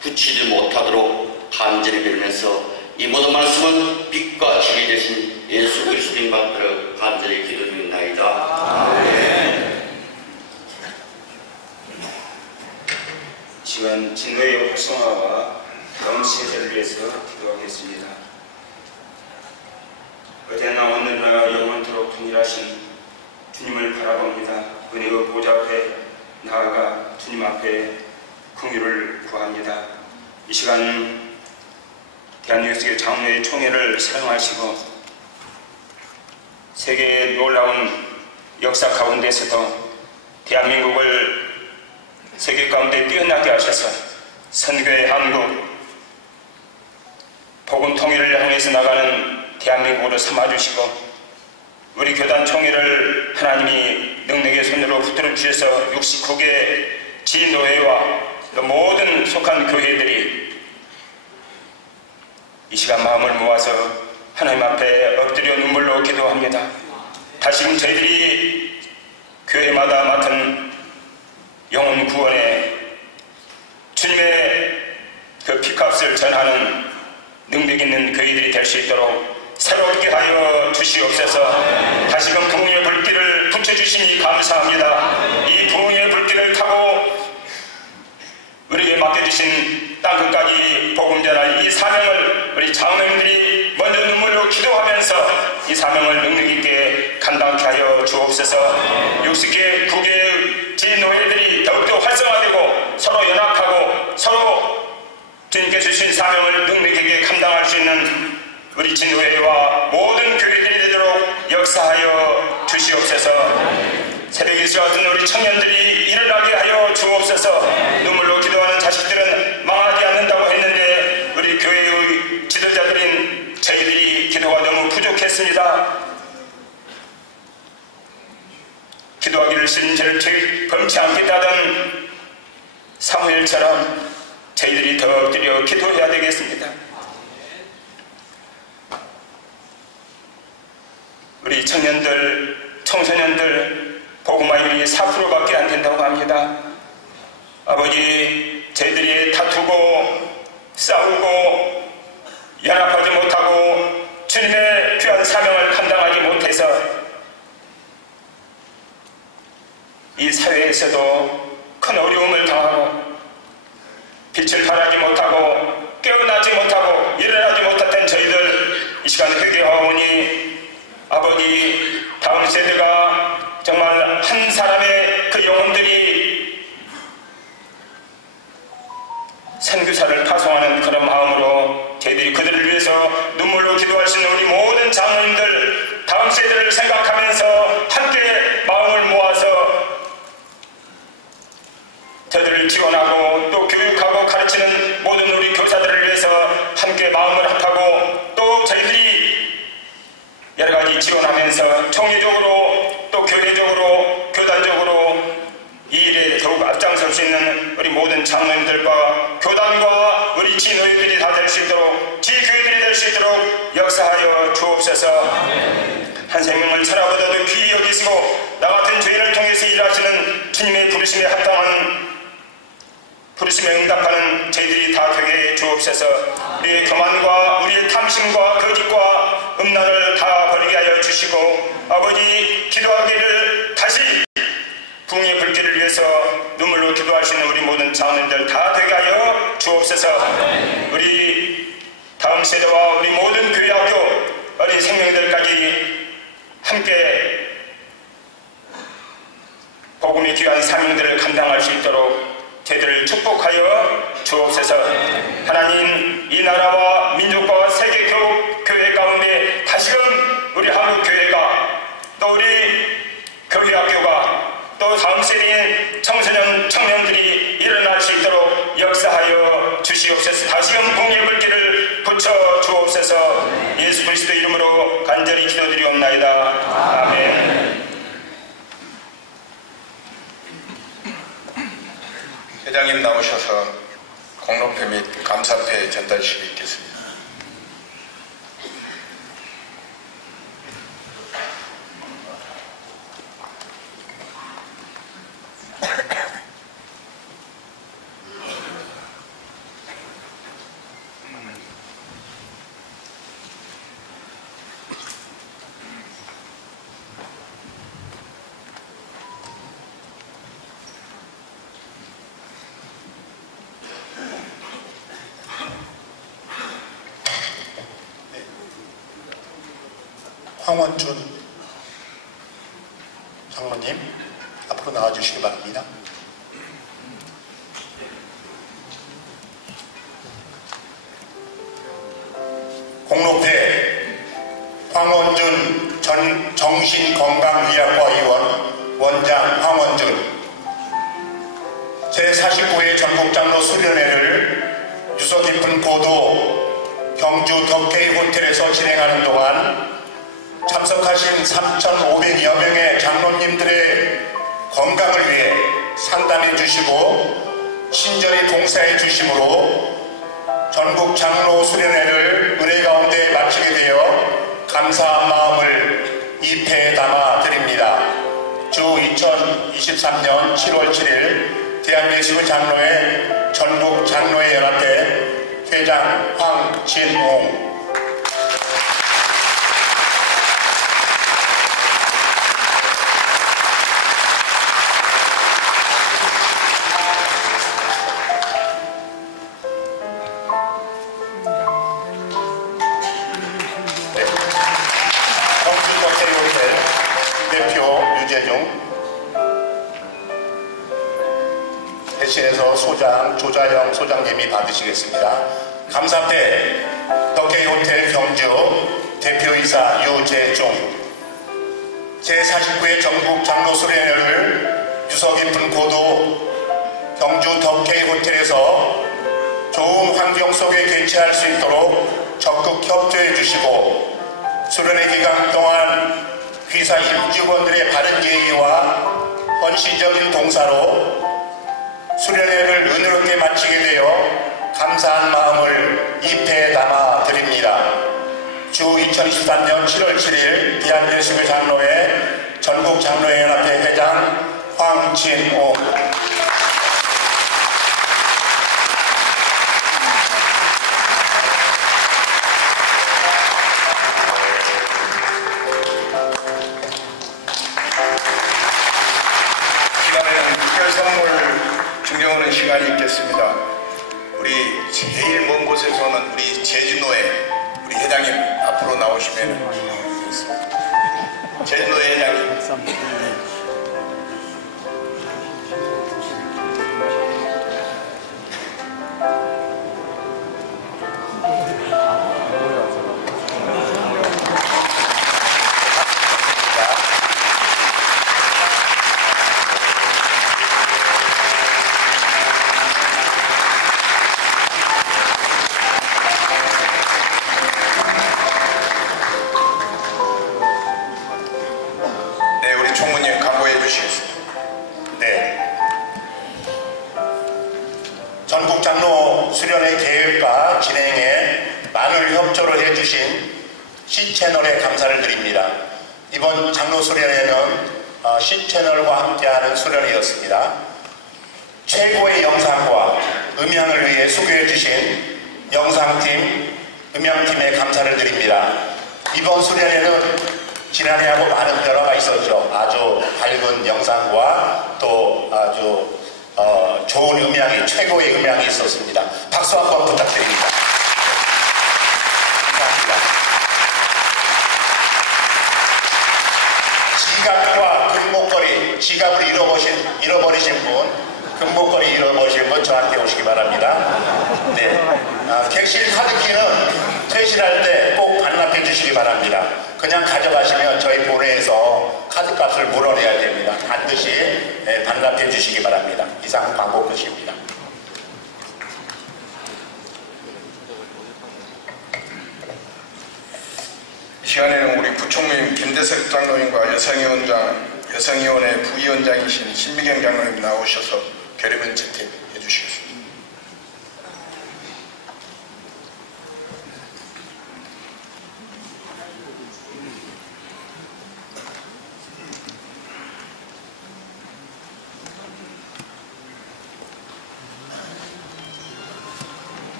붙이지 못하도록 간절히 빌면서 이 모든 말씀은 빛과 진리 되신 예수 그리스도인 받들어 간절히 기도드립니다. 지금 진노의 활성화와 영시대를 위해서 기도하겠습니다. 어제나 오늘나 영원토록 동일하신 주님을 바라봅니다. 은혜의 보좌 앞에 나아가 주님 앞에 긍휼을 구합니다. 이 시간 대한민국의 장로의 총회를 사용하시고 세계의 놀라운 역사 가운데서도 대한민국을 세계 가운데 뛰어나게 하셔서 선교의 한국, 복음 통일을 향해서 나가는 대한민국으로 삼아주시고 우리 교단 총회를 하나님이 능력의 손으로 붙들어 주셔서 69개 지노회와 모든 속한 교회들이 이 시간 마음을 모아서 하나님 앞에 엎드려 눈물로 기도합니다. 다시금 저희들이 교회마다 맡은 영혼 구원에 주님의 그 피값을 전하는 능력 있는 교회들이 될 수 있도록 새롭게 하여 주시옵소서. 다시금 부흥의 불길을 붙여주시니 감사합니다. 이 부흥의 불길을 타고 우리에게 맡겨주신 땅끝까지 복음 전할 이 사명을 우리 장로님들이 먼저 눈물로 기도하면서 이 사명을 능력 있게 감당케 하여 주옵소서. 60개 9개의 지노회들이 더욱더 활성화되고 서로 연합하고 서로 주님께서 주신 사명을 능력 있게 감당할 수 있는 우리 진노회와 모든 교회들이 되도록 역사하여 주시옵소서. 새벽에 있었던 우리 청년들이 일어나게 하여 주옵소서. 눈물로 기도하는 자식들은 망하지 않는다고 했는데 우리 교회의 지도자들인 저희들이 기도가 너무 부족했습니다. 기도하기를 싫은 죄를 범치 않겠다던 사무엘처럼 저희들이 더 엎드려 기도해야 되겠습니다. 우리 청년들, 청소년들 복음화율이 4%밖에 안 된다고 합니다. 아버지, 저희들이 다투고 싸우고 연합하지 못하고 주님의 귀한 사명을 감당하지 못해서 이 사회에서도 큰 어려움을 당하고 빛을 발하지 못하고 깨어나지 못하고 일어나지 못했던 저희들 이 시간 회개하오니 아버지, 다음 세대가 정말 한 사람의 그 영혼들이 선교사를 파송하는 그런 마음으로 저희들이 그들을 위해서 눈물로 기도할 수 있는 우리 모든 장로님들 다음 세대를 생각하면서 함께 마음을 모아서 저들을 지원하고 또 교육하고 가르치는 모든 우리 교사들을 위해서 함께 마음을 합하고 또 저희들이 여러가지 지원하면서 총회적으로 또 교회적으로 교단적으로 이 일에 더욱 앞장설 수 있는 우리 모든 장로님들과 교단과 우리 지노회들이 다 될 수 있도록 지교회들이 될 수 있도록 역사하여 주옵소서. 한 생명을 천하보다도 귀히 여기시고 나 같은 죄인을 통해서 일하시는 주님의 부르심에 합당한 부르심에 응답하는 저희들이 다 되게 해 주옵소서. 우리의 교만과 우리의 탐심과 거짓과 음란을 다 버리게 하여 주시고 주시고 아버지 기도하기를 다시 부흥의 불길을 위해서 눈물로 기도할 수 있는 우리 모든 장로님들 다 되게 하여 주옵소서. 우리 다음 세대와 우리 모든 교회 학교 어린 생명들까지 함께 복음의 귀한 사명들을 감당할 수 있도록 저희들을 축복하여 주옵소서. 하나님, 이 나라와 민족과 세계 교회 가운데 다시금 우리 한국 교회가 또 우리 교회 학교가 또 다음 세대인 청소년 청년들이 일어날 수 있도록 역사하여 주시옵소서. 다시금 공의 불길을 붙여 주옵소서. 예수 그리스도 이름으로 간절히 기도드리옵나이다. 아멘. 회장님 나오셔서 공로패 및 감사패 전달식이 있겠습니다. 황원준 장로님 앞으로 나와주시기 바랍니다. 공로패 황원준 전 정신건강의학과 의원 원장 황원준 제49회 전국장로 수련회를 유서 깊은 고도 경주 덕케이 호텔에서 진행하는 동안 참석하신 3,500여 명의 장로님들의 건강을 위해 상담해 주시고 친절히 봉사해 주심으로 전국 장로 수련회를 은혜 가운데 마치게 되어 감사한 마음을 입회에 담아 드립니다. 주 2023년 7월 7일 대한예수교 장로회 전국 장로회 연합회 회장 황진홍. 대신해서 소장 조자영 소장님이 받으시겠습니다. 감사패 덕케이 호텔 경주 대표이사 유재종 제49회 전국 장로 수련회를 유서 깊은 고도 경주 덕케이 호텔에서 좋은 환경 속에 개최할 수 있도록 적극 협조해 주시고 수련회 기간 동안 귀사 임직원들의 바른 예의와 헌신적인 동사로 수련회를 은혜롭게 마치게 되어 감사한 마음을 입회에 담아 드립니다. 주 2023년 7월 7일 대한예수교 장로회 전국 장로회 연합회 회장 황진홍. 존경하는 시간이 있겠습니다. 우리 제일 먼 곳에서 오는 우리 제주노회 우리 회장님 앞으로 나오시면 되겠습니다. 제주노회 회장님. 수련회 계획과 진행에 많은 협조를 해주신 C채널에 감사를 드립니다. 이번 장로 수련회는 C채널과 함께하는 수련회였습니다. 최고의 영상과 음향을 위해 수고해 주신 영상팀, 음향팀에 감사를 드립니다. 이번 수련회는 지난해하고 많은 변화가 있었죠. 아주 밝은 영상과 또 아주 좋은 음향이, 최고의 음향이 있었습니다. 박수 한번 부탁드립니다. 감사합니다. 지갑과 금목걸이, 지갑을 잃어버리신 분, 금목걸이 잃어버리신 분 저한테 오시기 바랍니다. 네, 객실 카드키는 퇴실할 때 꼭 반납해 주시기 바랍니다. 그냥 가져가시면 저희 본회에서 카드값을 물어내야 됩니다. 반드시 반납해 주시기 바랍니다. 이상 광고 끝입니다. 이 시간에는 우리 부총무님 김대석 장로님과 여성위원회 부위원장이신 신미경 장로님 나오셔서 결의문 채택해 주시겠습니다.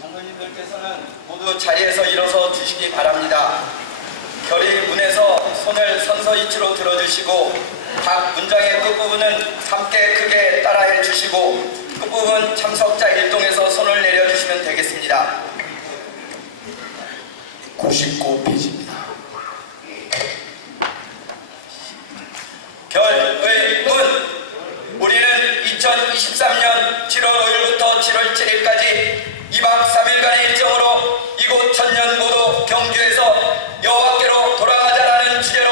장로님들께서는 모두 자리에서 일어서 주시기 바랍니다. 결의문에서 손을 선서위치로 들어주시고 각 문장의 끝부분은 함께 크게 따라해 주시고 끝부분 참석자 일동에서 손을 내려주시면 되겠습니다. 99페이지입니다. 결의문. 우리는 2023년 7월 5일부터 7월 7일까지 2박 3일간의 일정으로 이곳 천년고도 경주에서 여호와께로 돌아가자라는 주제로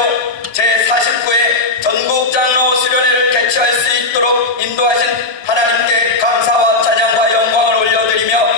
제49회 전국장로 수련회를 개최할 수 있도록 인도하신 하나님께 감사와 찬양과 영광을 올려드리며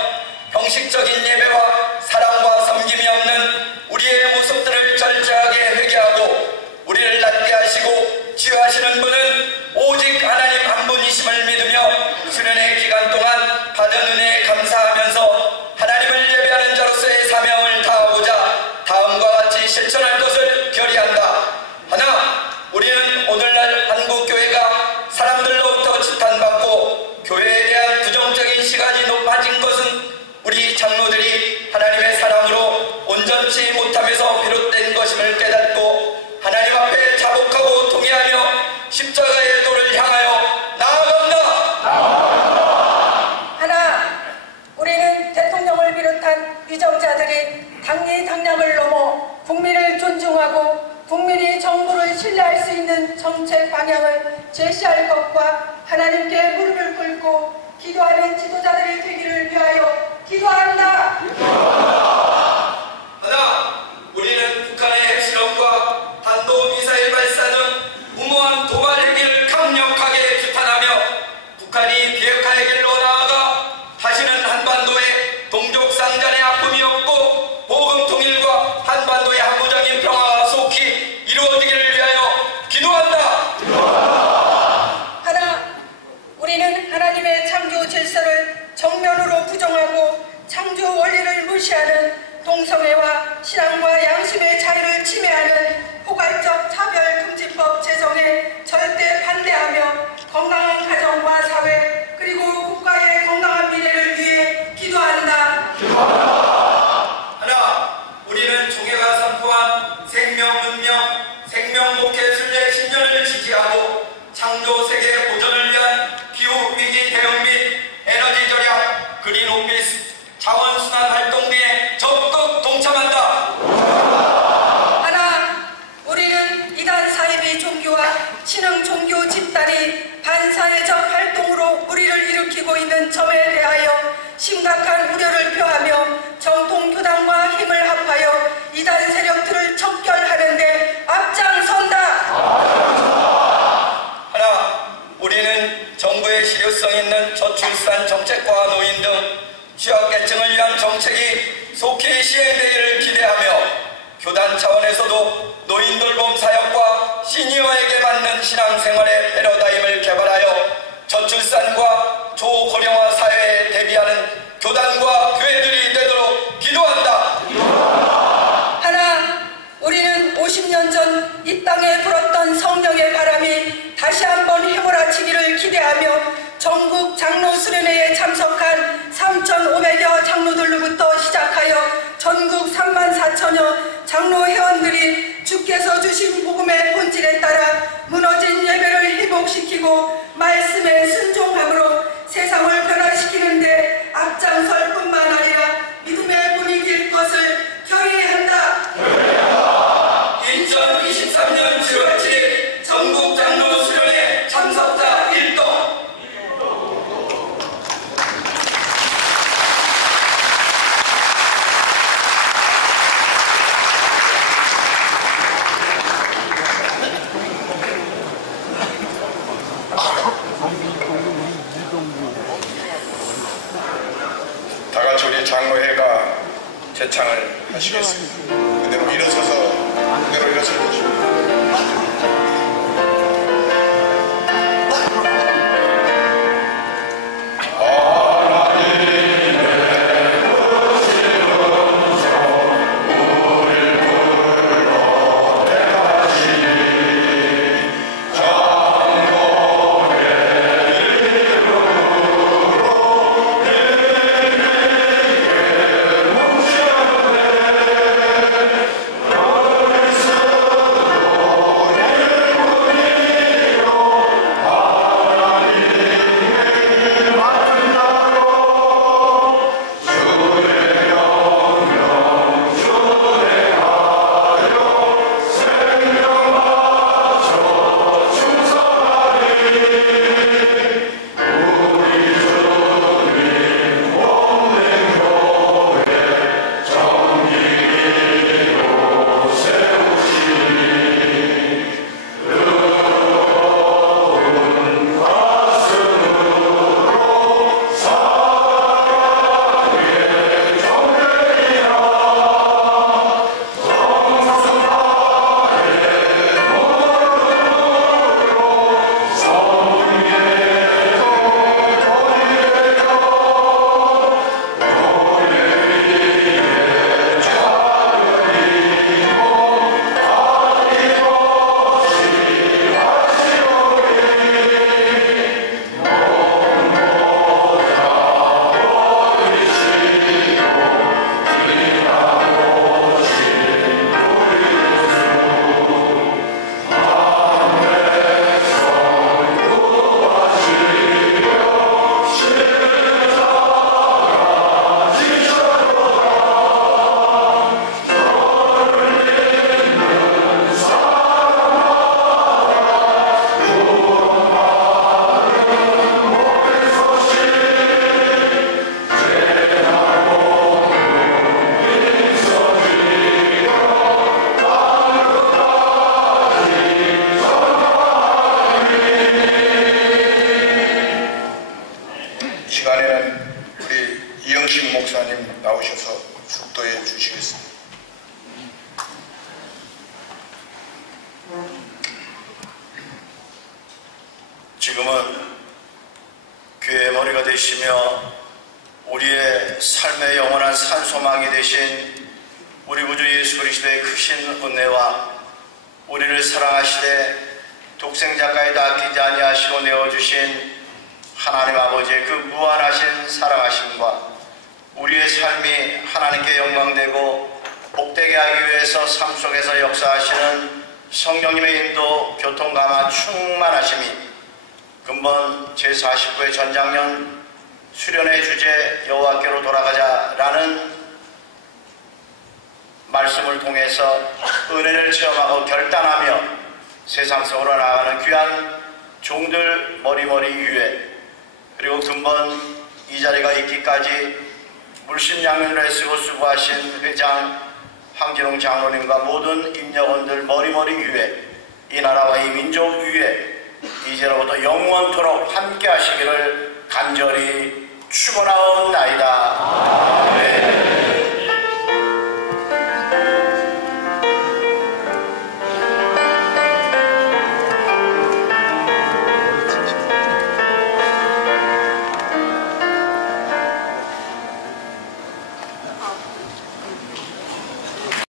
형식적인 예배와 사랑과 섬김이 없는 우리의 모습들을 철저하게 회개하고 우리를 낫게 하시고 치유하시는 분은 오직 하나님 한 분이심을 믿으며 수련회 기간 동안 받은 은혜에 감사하면서 하나님을 예배하는 자로서의 사명을 다하고자 다음과 같이 실천할 것을 결의한다. 하나, 우리는 오늘날 한국교회가 사람들로부터 지탄받고 교회에 대한 부정적인 시각이 높아진 것은 우리 장로들이 하나님의 사랑으로 온전치 못함에서 비롯된 것임을 깨닫고 하나님 앞에 자복하고 통회하며 십자가의 도를 향하여 나아간다. 하나, 우리는 대통령을 비롯한 위정자들이 당리당략을 넘어 국민을 존중하고 국민이 정부를 신뢰할 수 있는 정책 방향을 제시할 것과 하나님께 무릎을 꿇고 기도하는 지도자들이 되기를 위하여 기도한다. 하나, 우리는 북한의 핵실험과 탄도미사일 발사 등 무모한 도발 행위를 강력하게 규탄하며 북한이 비핵화의 길로 나아가 다시는 한반도에 동족상잔의 아픔이 없고 보금통일과 한반도의 항구적인 평화가 속히 이루어지기를 위하여 기도한다. 하나, 우리는 하나님의 창조 질서를 정면으로 부정하고 창조 원리를 무시하는 동성애와 신앙과 양심의 자유를 침해하는 포괄적 차별금지법 제정에 절대 반대하며 건강한 가정과 사회 그리고 국가의 건강한 미래를 위해 기도한다. 하나, 우리는 종회가 선포한 생명 문명, 생명 목회 순례 신년을 지지하고 창조 세계 보존을 위한 기후 위기 대응 및 에너지 절약, 그린 오피스, 자원순환 활동 등에 적극 동참한다. 하나, 우리는 이단 사이비 종교와 신흥 종교 집단이 반사회적 활동으로 무리를 일으키고 있는 점에 대하여 심각한 우려를 표하며 정통교단과 힘을 합하여 이단 세력들을 척결하는 데 앞장선다. 하나, 우리는 정부의 실효성 있는 저출산 정책과 노인 등 취약계층을 위한 정책이 속히 시행되기를 기대하며 교단 차원에서도 노인 돌봄 사역과 시니어에게 맞는 신앙생활의 패러다임을 개발하여 저출산과 초고령화 사회에 대비하는 교단과 교회들이 되도록 이 땅에 불었던 성령의 바람이 다시 한번 휘몰아치기를 기대하며 전국 장로 수련회에 참석한 3,500여 장로들로부터 시작하여 전국 34,000여 장로 회원들이 주께서 주신 복음의 본질에 따라 무너진 예배를 회복시키고 말씀에 순종함으로 세상을 변화시키는데 앞장설 뿐만 아니라 믿음의 분위기일 것을 결의한다. 2023년 7월 7일 전국 장로 수련회 참석자 1동. 다 같이 우리 장로회가 제창을 하시겠습니다. 그대로 일어서서 그대로 일어서 주시고. 나오셔서 축도해 주시겠습니다. 지금은 교회의 머리가 되시며 우리의 삶의 영원한 산소망이 되신 우리 구주 예수 그리스도의 크신 은혜와 우리를 사랑하시되 독생자까지도 아끼지 아니하시고 내어주신 하나님 아버지의 그 무한하신 사랑하심과 우리의 삶이 하나님께 영광되고 복되게 하기 위해서 삶 속에서 역사하시는 성령님의 인도, 교통감화 충만하심이 근본 제49회 전장년 수련회 주제 여호와께로 돌아가자라는 말씀을 통해서 은혜를 체험하고 결단하며 세상 속으로 나아가는 귀한 종들 머리머리 위에 그리고 근본 이 자리가 있기까지 물심양면을 애쓰고 수고하신 회장 황진홍 장로님과 모든 임력원들 머리머리 위에 이 나라와 이 민족 위에 이제로부터 영원토록 함께 하시기를 간절히 축원하옵나이다. 아멘.